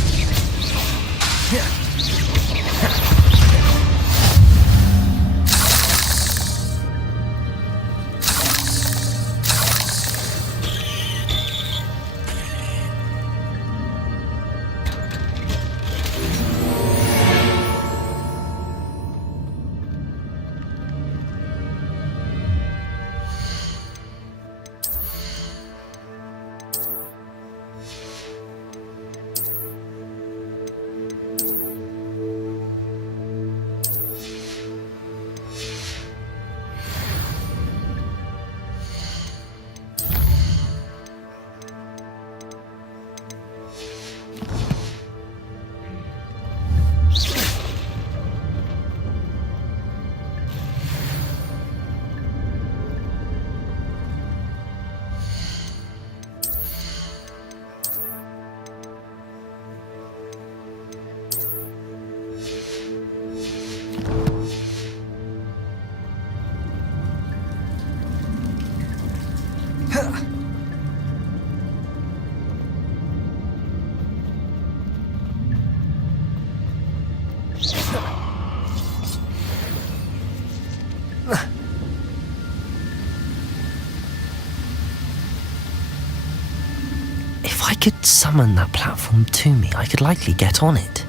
If I could summon that platform to me, I could likely get on it.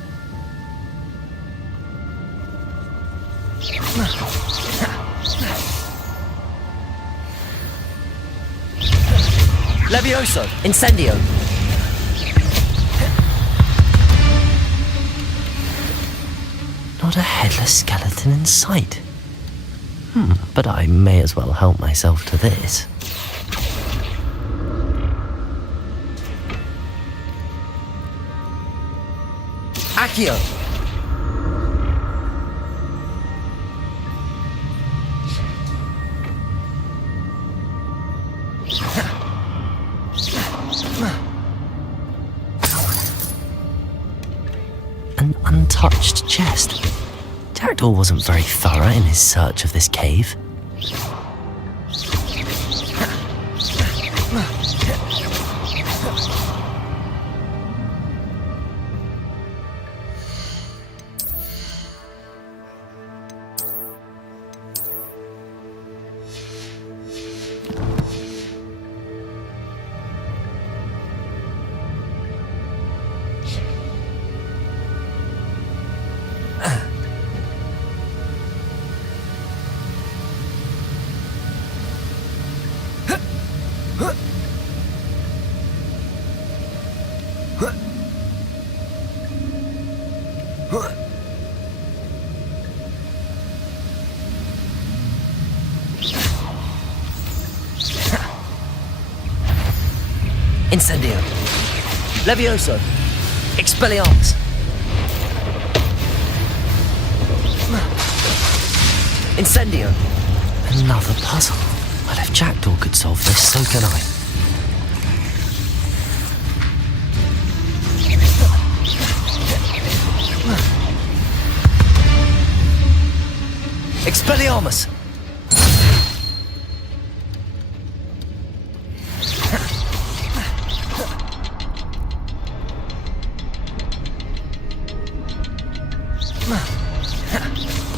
Levioso! Incendio! Not a headless skeleton in sight. But I may as well help myself to this. Accio! An untouched chest. Jackdaw wasn't very thorough in his search of this cave. Incendio. Levioso. Expelliarmus. Incendio. Another puzzle. Well, if Jackdaw could solve this, so can I. Expelliarmus.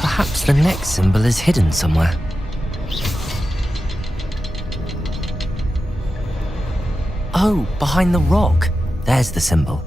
Perhaps the next symbol is hidden somewhere. Oh, behind the rock. There's the symbol.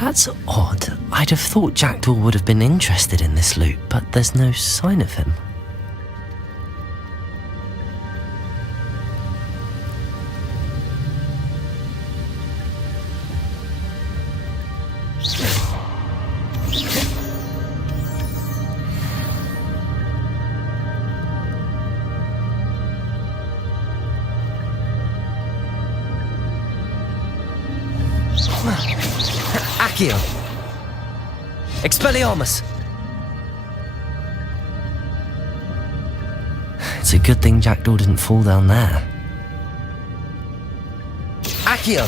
That's odd. I'd have thought Jackdaw would have been interested in this loot, but there's no sign of him. Accio! Expelliarmus! It's a good thing Jackdaw didn't fall down there. Accio!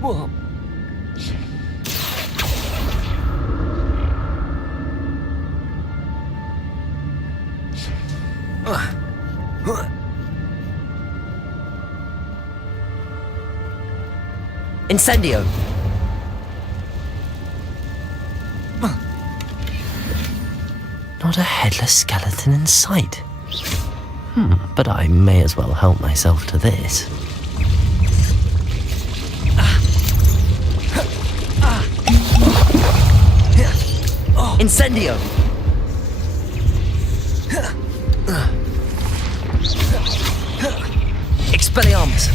Whoa. Incendio! Not a headless skeleton in sight. But I may as well help myself to this. Incendio! Expelliarmus!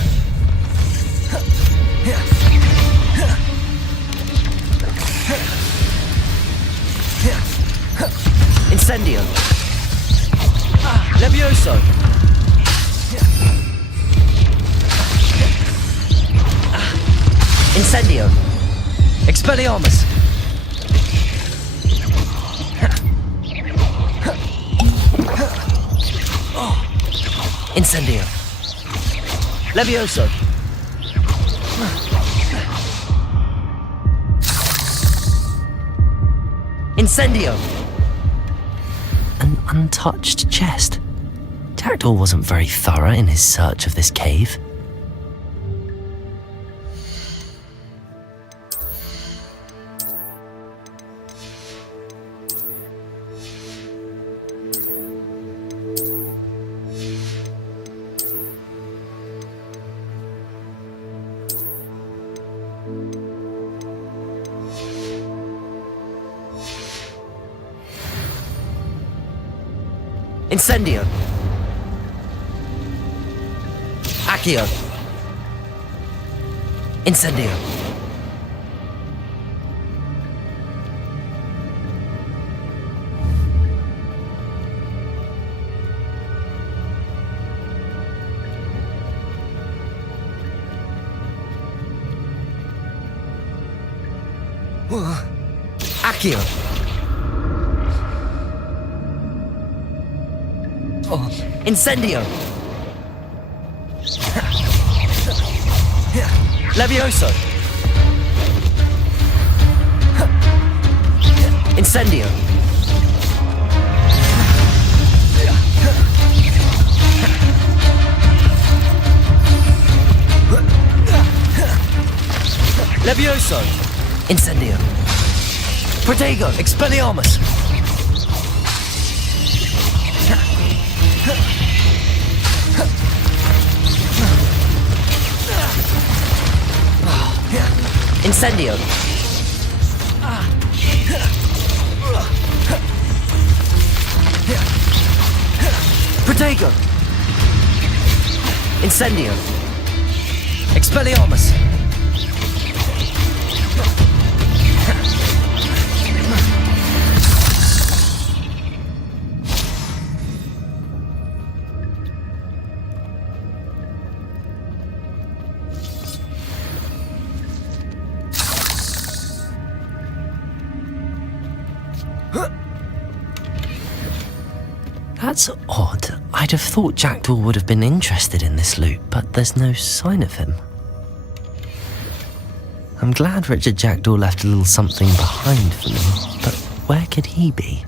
Incendio! Levioso! Incendio! Expelliarmus! Incendio! Levioso! Incendio! An untouched chest. Jackdaw wasn't very thorough in his search of this cave. Incendio! Accio! Incendio! Accio! Incendio! Levioso! Incendio! Levioso! Incendio! Protego! Expelliarmus! Incendio! Protego! Incendio! Expelliarmus! That's odd. I'd have thought Jackdaw would have been interested in this loot, but there's no sign of him. I'm glad Richard Jackdaw left a little something behind for me, but where could he be?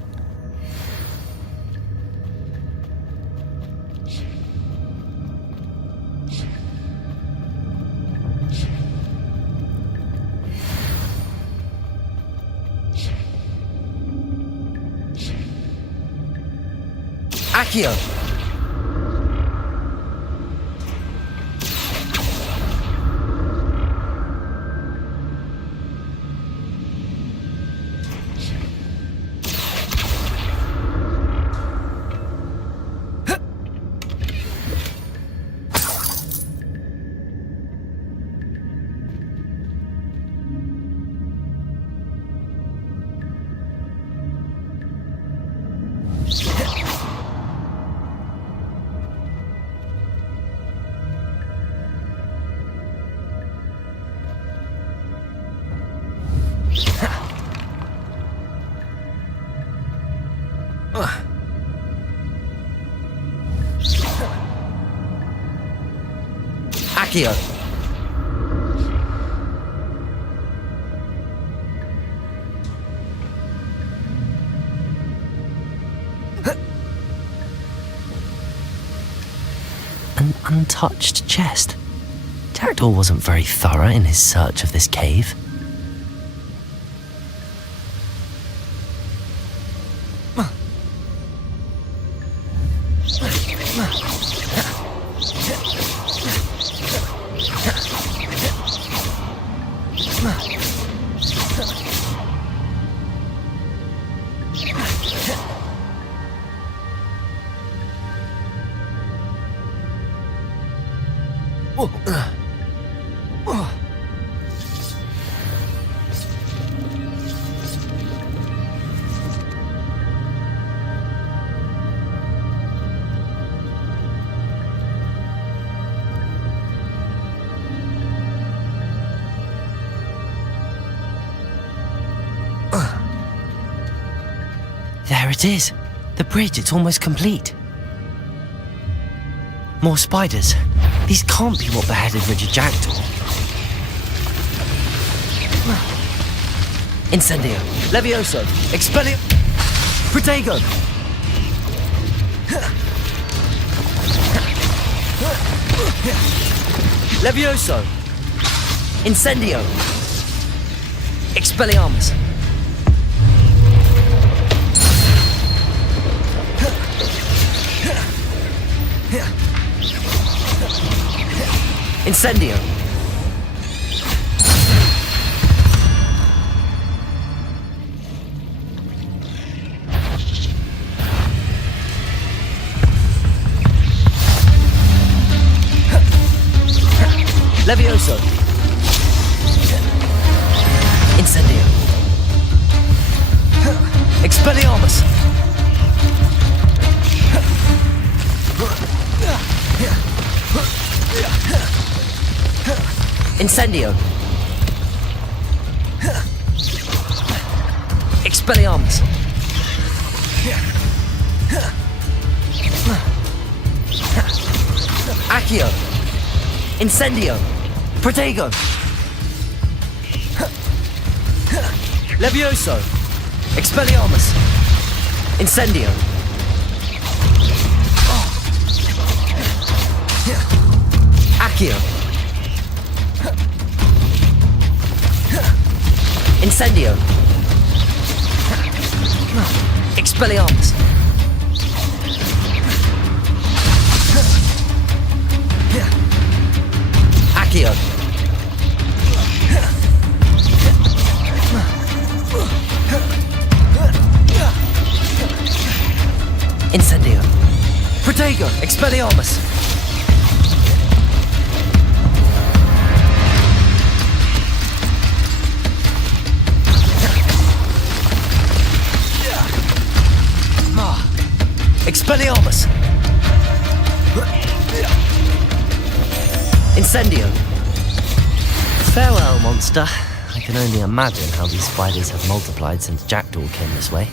Accio! Accio! An untouched chest. Jackdaw wasn't very thorough in his search of this cave. There it is. The bridge, it's almost complete. More spiders. These can't be what beheaded Richard Jackdaw. Incendio. Levioso. Expellium. Protego. Levioso. Incendio. Expelliarmus. Incendio. Levioso. Incendio. Expelliarmus. Incendio. Expelliarmus. Accio. Incendio. Protego. Levioso. Expelliarmus. Incendio. Accio. Incendio. Expelliarmus. Accio. Incendio. Protego. Expelliarmus. Expelliarmus! Incendio! Farewell, monster. I can only imagine how these spiders have multiplied since Jackdaw came this way.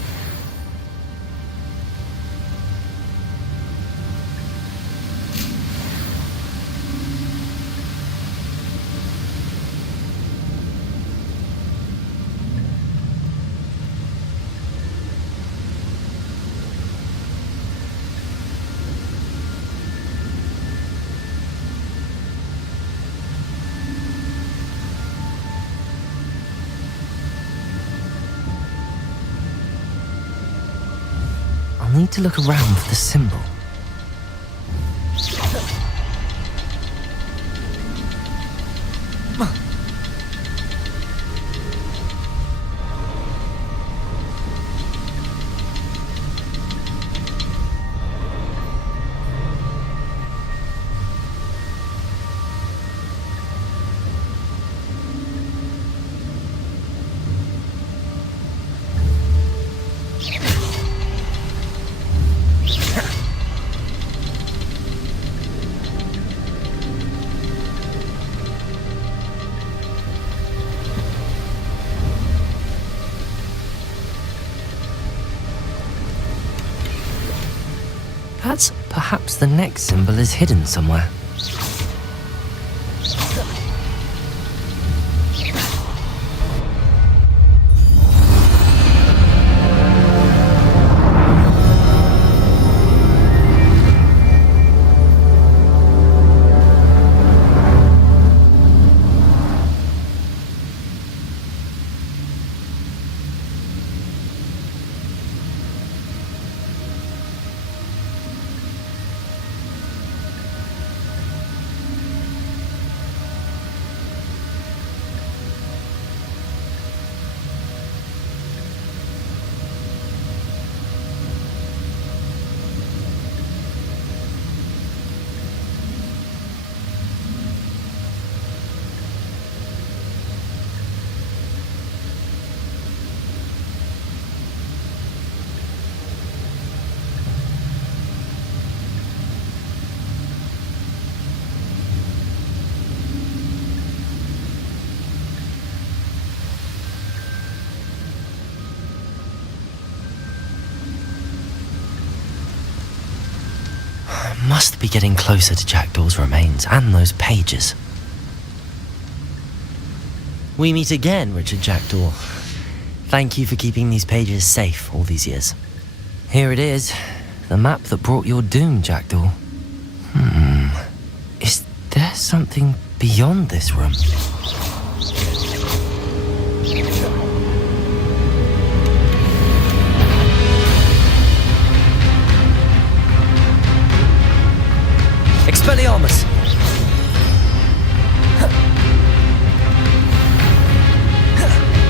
I'll need to look around for the symbol. Perhaps the next symbol is hidden somewhere. Must be getting closer to Jackdaw's remains and those pages. We meet again, Richard Jackdaw. Thank you for keeping these pages safe all these years. Here it is, the map that brought your doom, Jackdaw. Is there something beyond this room? Expelliarmus!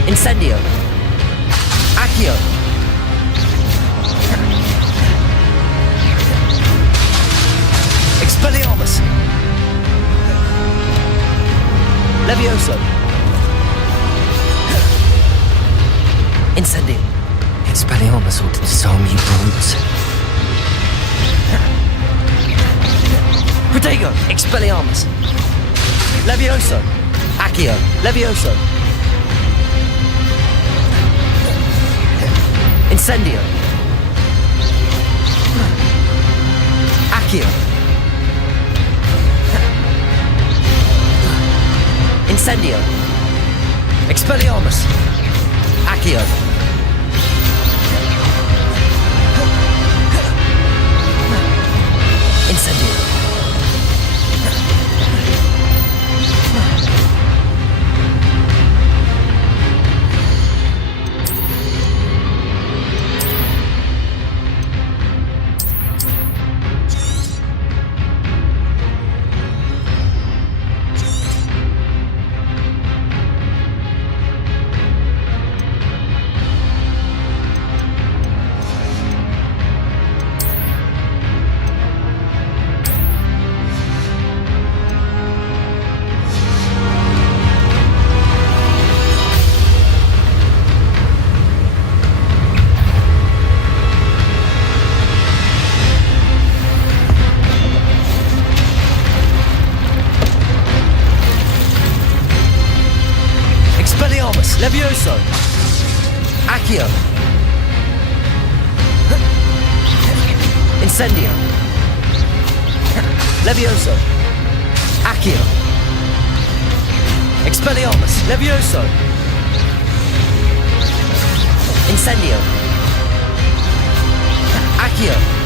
Incendio! Accio! Expelliarmus! Levioso! Incendio! Expelliarmus ought to disarm you brutes. Protego! Expelliarmus! Levioso! Accio! Levioso! Incendio! Accio! Incendio! Expelliarmus! Accio! Incendio! Levioso! Accio! Incendio! Levioso! Accio! Expelliarmus! Levioso! Incendio! Accio!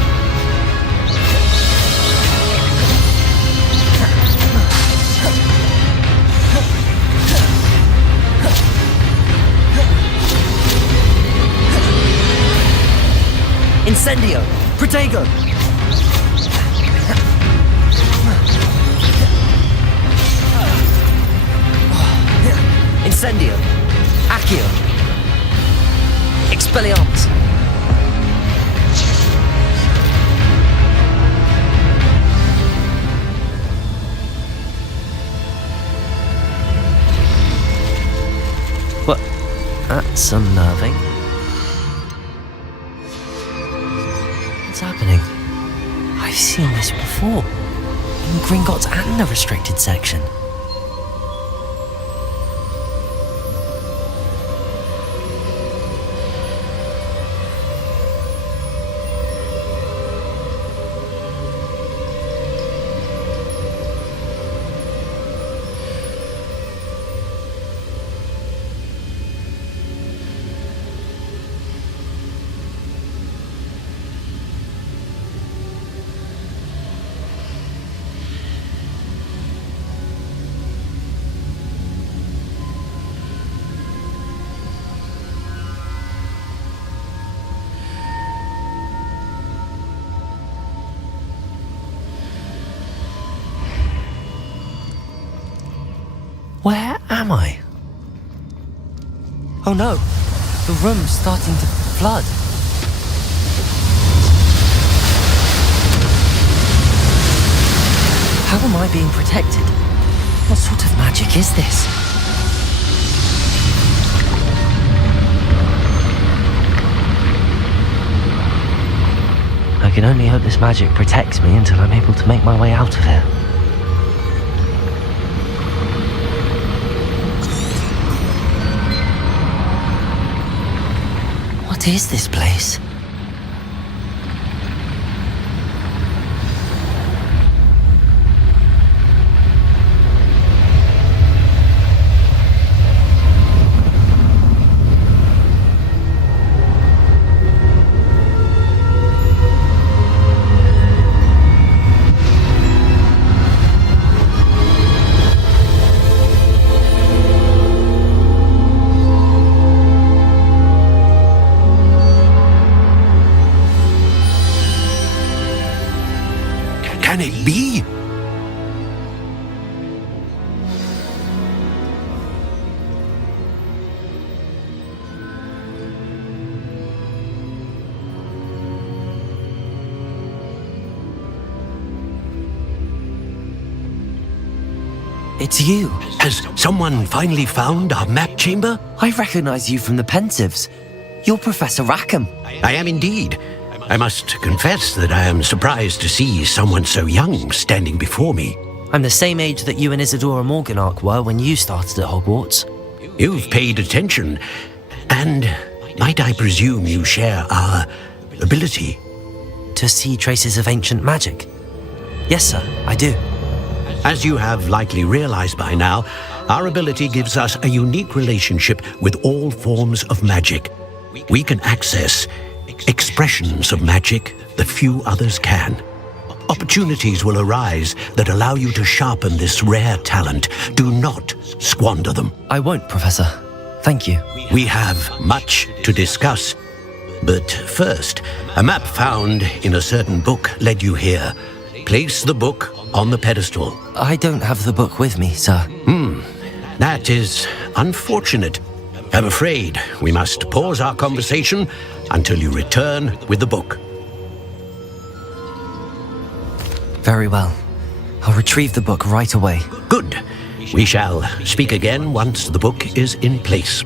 Incendio! Protego! Incendio! Accio! Expelliarmus! What? That's unnerving. What's happening? I've seen this before. In Gringotts and the restricted section. Where am I? Oh no, the room's starting to flood. How am I being protected? What sort of magic is this? I can only hope this magic protects me until I'm able to make my way out of here. What is this place? Can it be? It's you. Has someone finally found our map chamber? I recognize you from the Pensives. You're Professor Rackham. I am indeed. I must confess that I am surprised to see someone so young standing before me. I'm the same age that you and Isadora Morganach were when you started at Hogwarts. You've paid attention, and might I presume you share our ability? To see traces of ancient magic? Yes, sir, I do. As you have likely realized by now, our ability gives us a unique relationship with all forms of magic. We can access expressions of magic that few others can. Opportunities will arise that allow you to sharpen this rare talent. Do not squander them. I won't, Professor. Thank you. We have much to discuss. But first, a map found in a certain book led you here. Place the book on the pedestal. I don't have the book with me, sir. That is unfortunate. I'm afraid we must pause our conversation until you return with the book. Very well. I'll retrieve the book right away. Good. We shall speak again once the book is in place.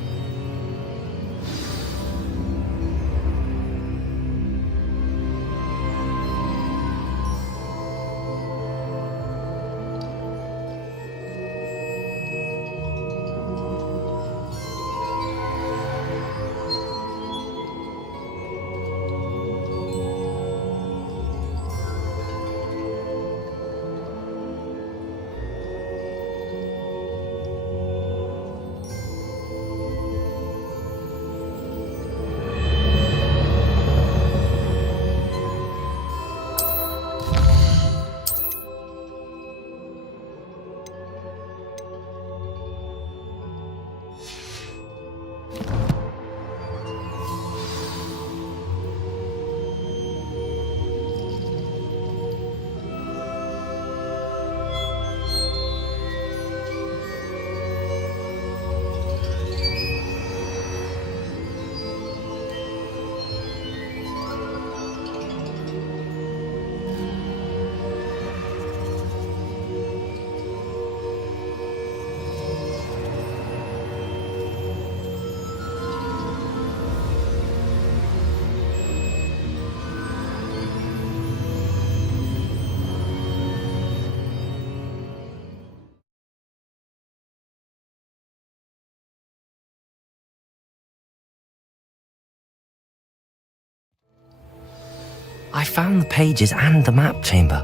I found the pages and the map chamber.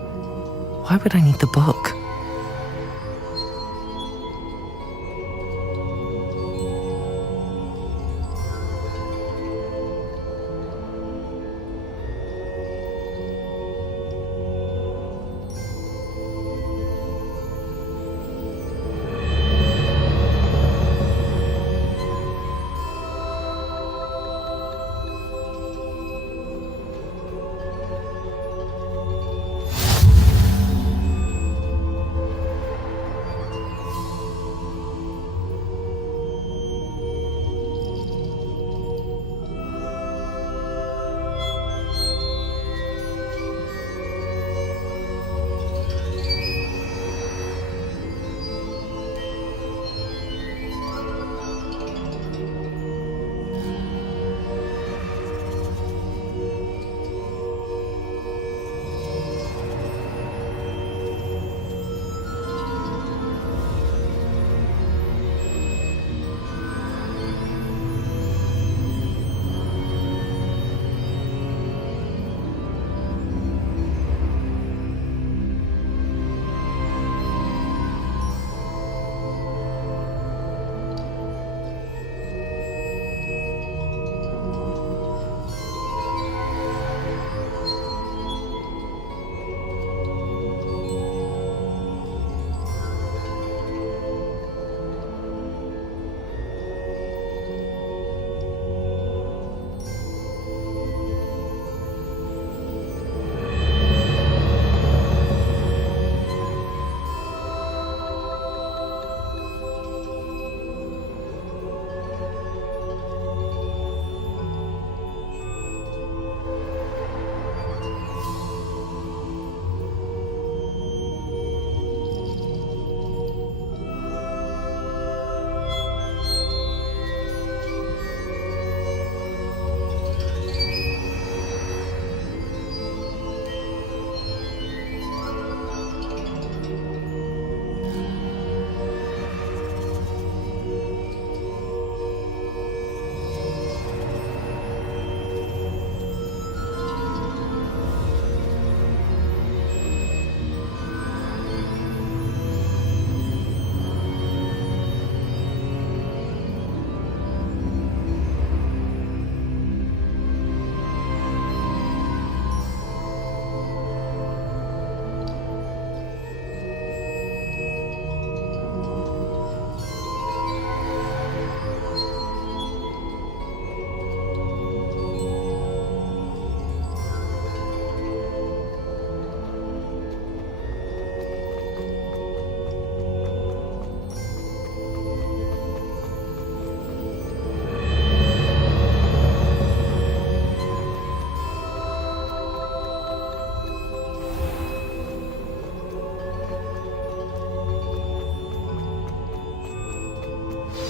Why would I need the book?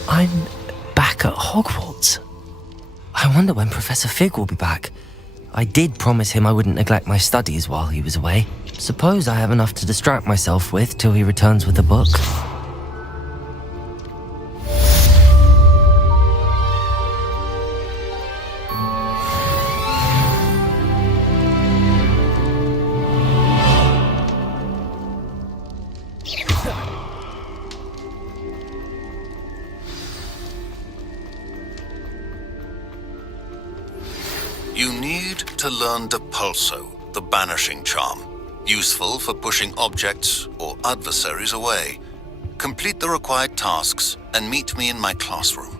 I'm back at Hogwarts. I wonder when Professor Fig will be back. I did promise him I wouldn't neglect my studies while he was away. Suppose I have enough to distract myself with till he returns with a book. You need to learn Depulso, the banishing charm, useful for pushing objects or adversaries away. Complete the required tasks and meet me in my classroom.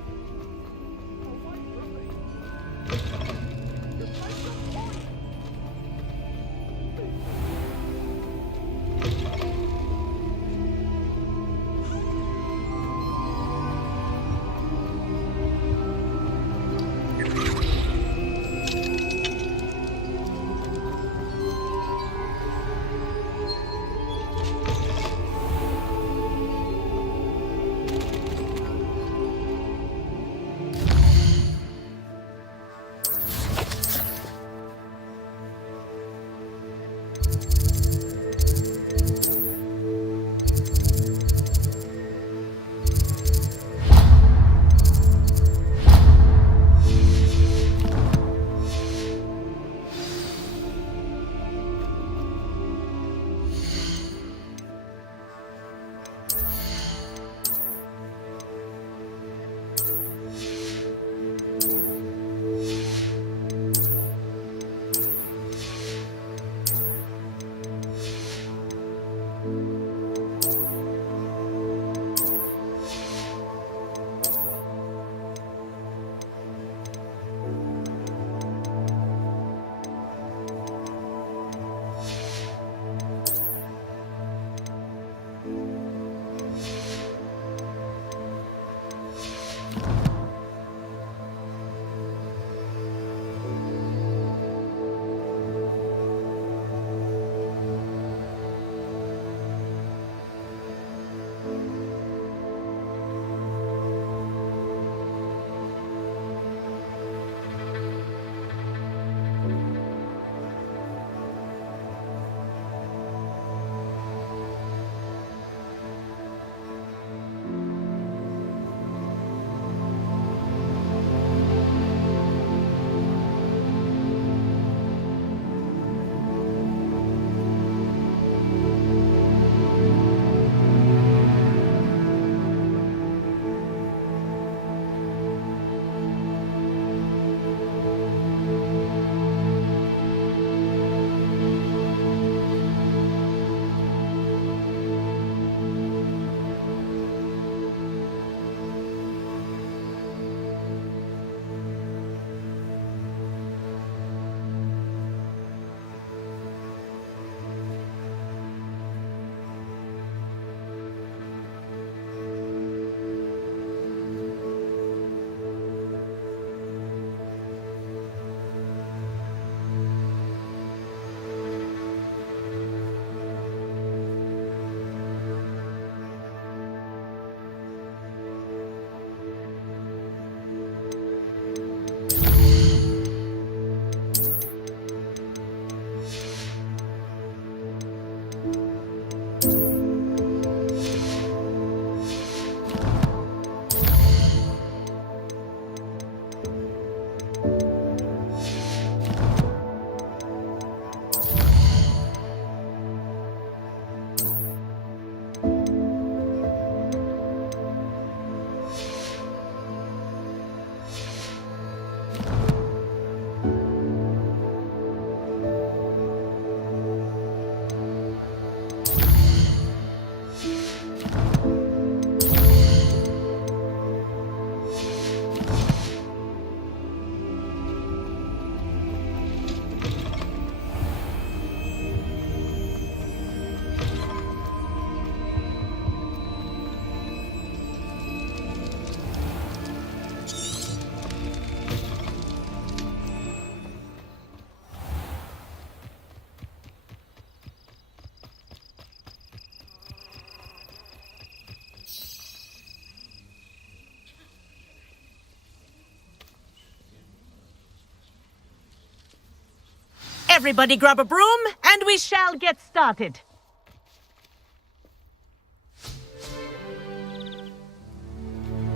Everybody grab a broom, and we shall get started.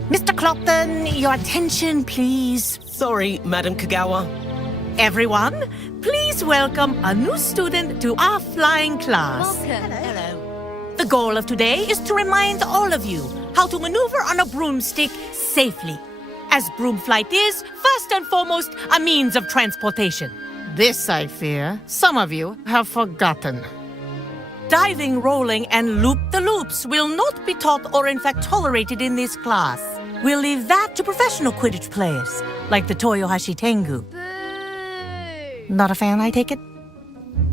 Mr. Clopton, your attention, please. Sorry, Madam Kagawa. Everyone, please welcome a new student to our flying class. Hello. The goal of today is to remind all of you how to maneuver on a broomstick safely, as broom flight is, first and foremost, a means of transportation. This, I fear, some of you have forgotten. Diving, rolling, and loop-the-loops will not be taught or in fact tolerated in this class. We'll leave that to professional Quidditch players, like the Toyohashi Tengu. Not a fan, I take it?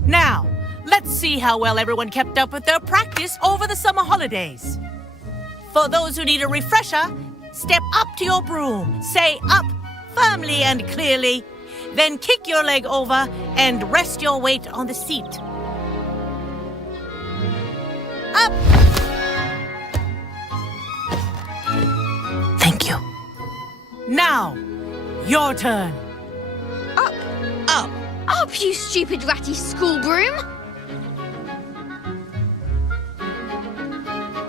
Now, let's see how well everyone kept up with their practice over the summer holidays. For those who need a refresher, step up to your broom, say up firmly and clearly, then kick your leg over and rest your weight on the seat. Up! Thank you. Now, your turn. Up! Up! Up, you stupid ratty school broom!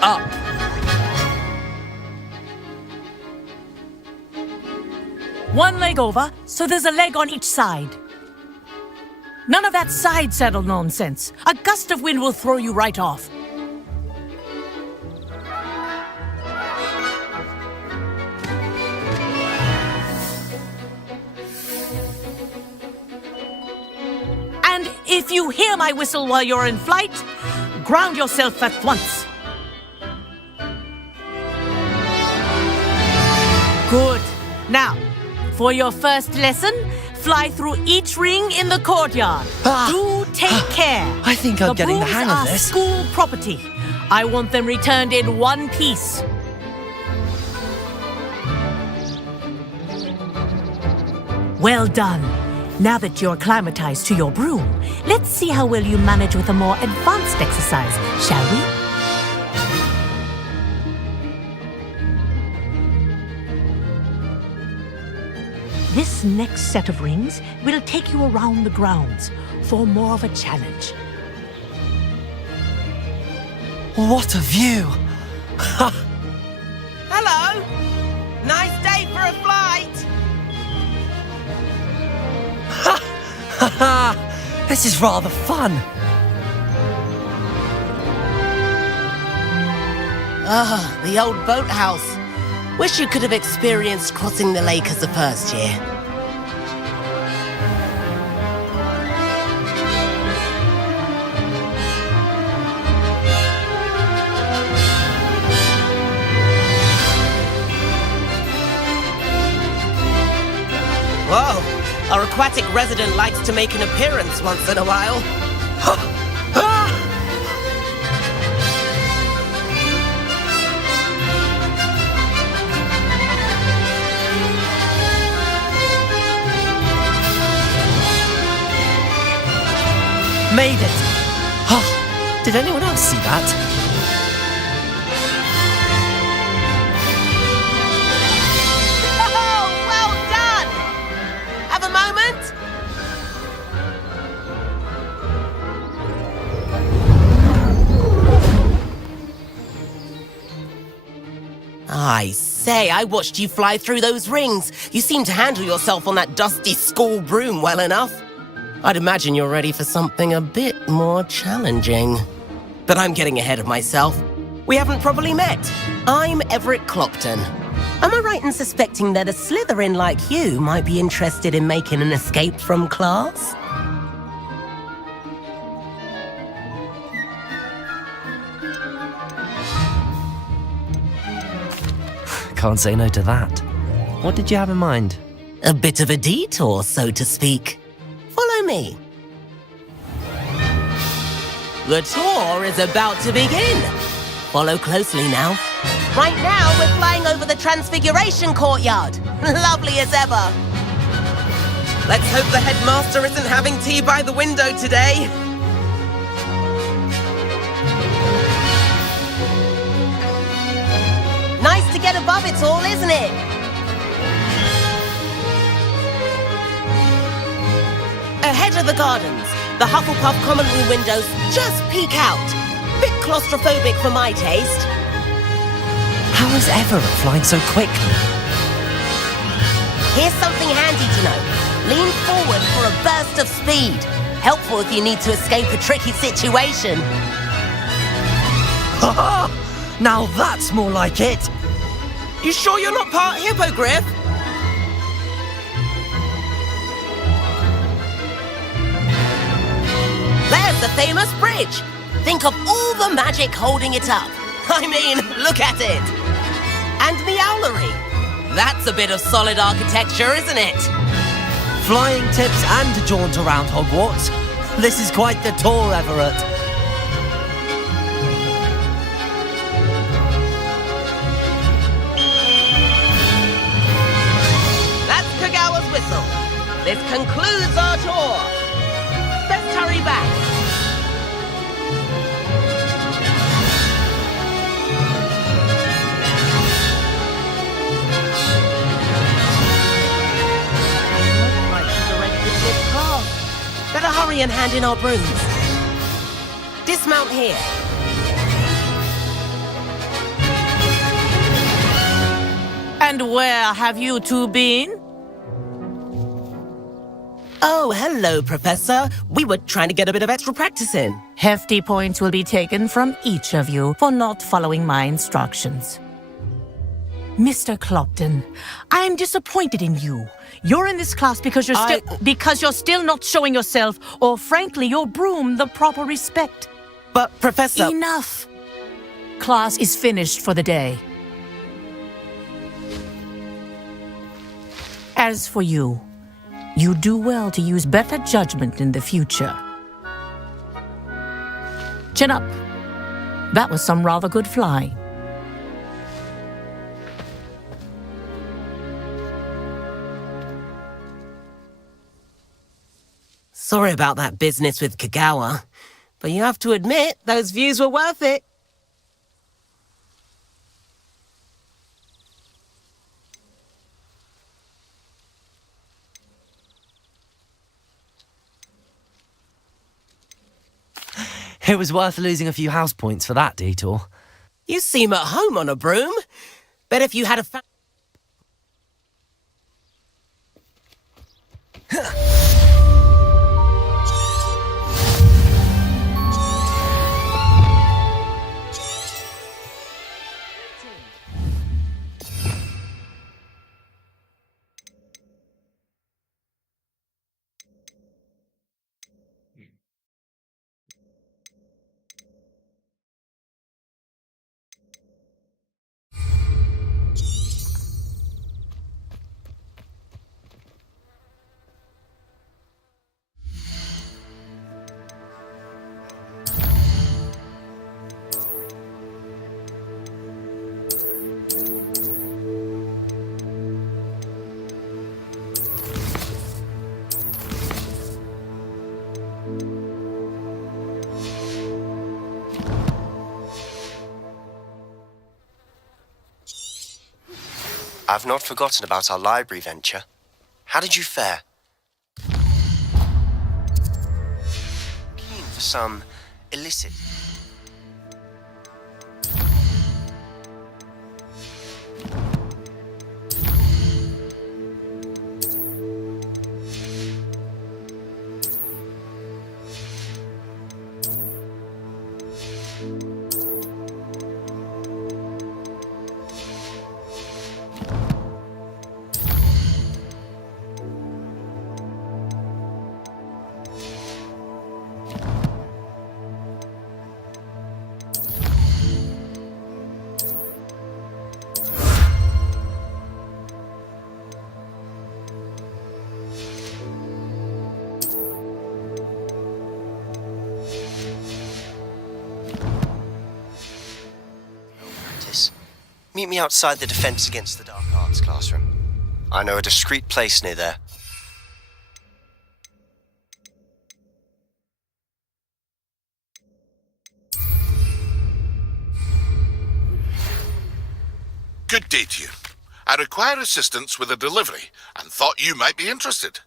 Up. One leg over, so there's a leg on each side. None of that side saddle nonsense. A gust of wind will throw you right off. And if you hear my whistle while you're in flight, ground yourself at once. Good. Now, for your first lesson, fly through each ring in the courtyard. Do take care. I think I'm getting the hang of this. The brooms are school property. I want them returned in one piece. Well done. Now that you're acclimatized to your broom, let's see how well you manage with a more advanced exercise, shall we? This next set of rings will take you around the grounds for more of a challenge. What a view! Hello. Nice day for a flight. This is rather fun. Ah, the old boathouse. Wish you could have experienced crossing the lake as a first year. Whoa! Our aquatic resident likes to make an appearance once in a while. Made it! Oh, did anyone else see that? Oh, well done! Have a moment? I say, I watched you fly through those rings. You seem to handle yourself on that dusty school broom well enough. I'd imagine you're ready for something a bit more challenging. But I'm getting ahead of myself. We haven't properly met. I'm Everett Clopton. Am I right in suspecting that a Slytherin like you might be interested in making an escape from class? Can't say no to that. What did you have in mind? A bit of a detour, so to speak. Follow me. The tour is about to begin. Follow closely now. Right now, we're flying over the Transfiguration Courtyard. Lovely as ever. Let's hope the headmaster isn't having tea by the window today. Nice to get above it all, isn't it? Ahead of the gardens, the Hufflepuff common room windows just peek out. Bit claustrophobic for my taste. How is Everett flying so quickly? Here's something handy to know. Lean forward for a burst of speed. Helpful if you need to escape a tricky situation. Ha! Now that's more like it! You sure you're not part hippogriff? There's the famous bridge. Think of all the magic holding it up. I mean, look at it. And the owlery. That's a bit of solid architecture, isn't it? Flying tips and a jaunt around Hogwarts. This is quite the tour, Everett. That's Kagawa's whistle. This concludes our tour. Let's hurry back. Better hurry and hand in our brooms. Dismount here. And where have you two been? Oh, hello, Professor. We were trying to get a bit of extra practice in. Hefty points will be taken from each of you for not following my instructions. Mr. Clopton, I am disappointed in you. You're in this class because you're still not showing yourself, or frankly, your broom the proper respect. But, Professor... Enough! Class is finished for the day. As for you, you do well to use better judgment in the future. Chin up. That was some rather good flying. Sorry about that business with Kagawa, but you have to admit those views were worth it. It was worth losing a few house points for that detour. You seem at home on a broom. Bet if you had a I've not forgotten about our library venture. How did you fare? Keen for some illicit... Meet me outside the Defense Against the Dark Arts classroom. I know a discreet place near there. Good day to you. I require assistance with a delivery and thought you might be interested.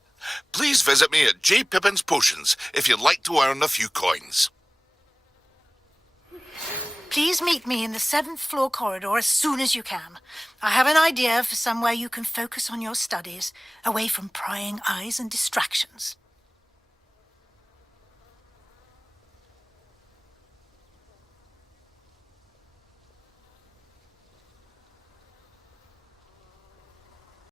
please visit me at J. Pippin's Potions if you'd like to earn a few coins. Please meet me in the 7th floor corridor as soon as you can. I have an idea for somewhere you can focus on your studies, away from prying eyes and distractions.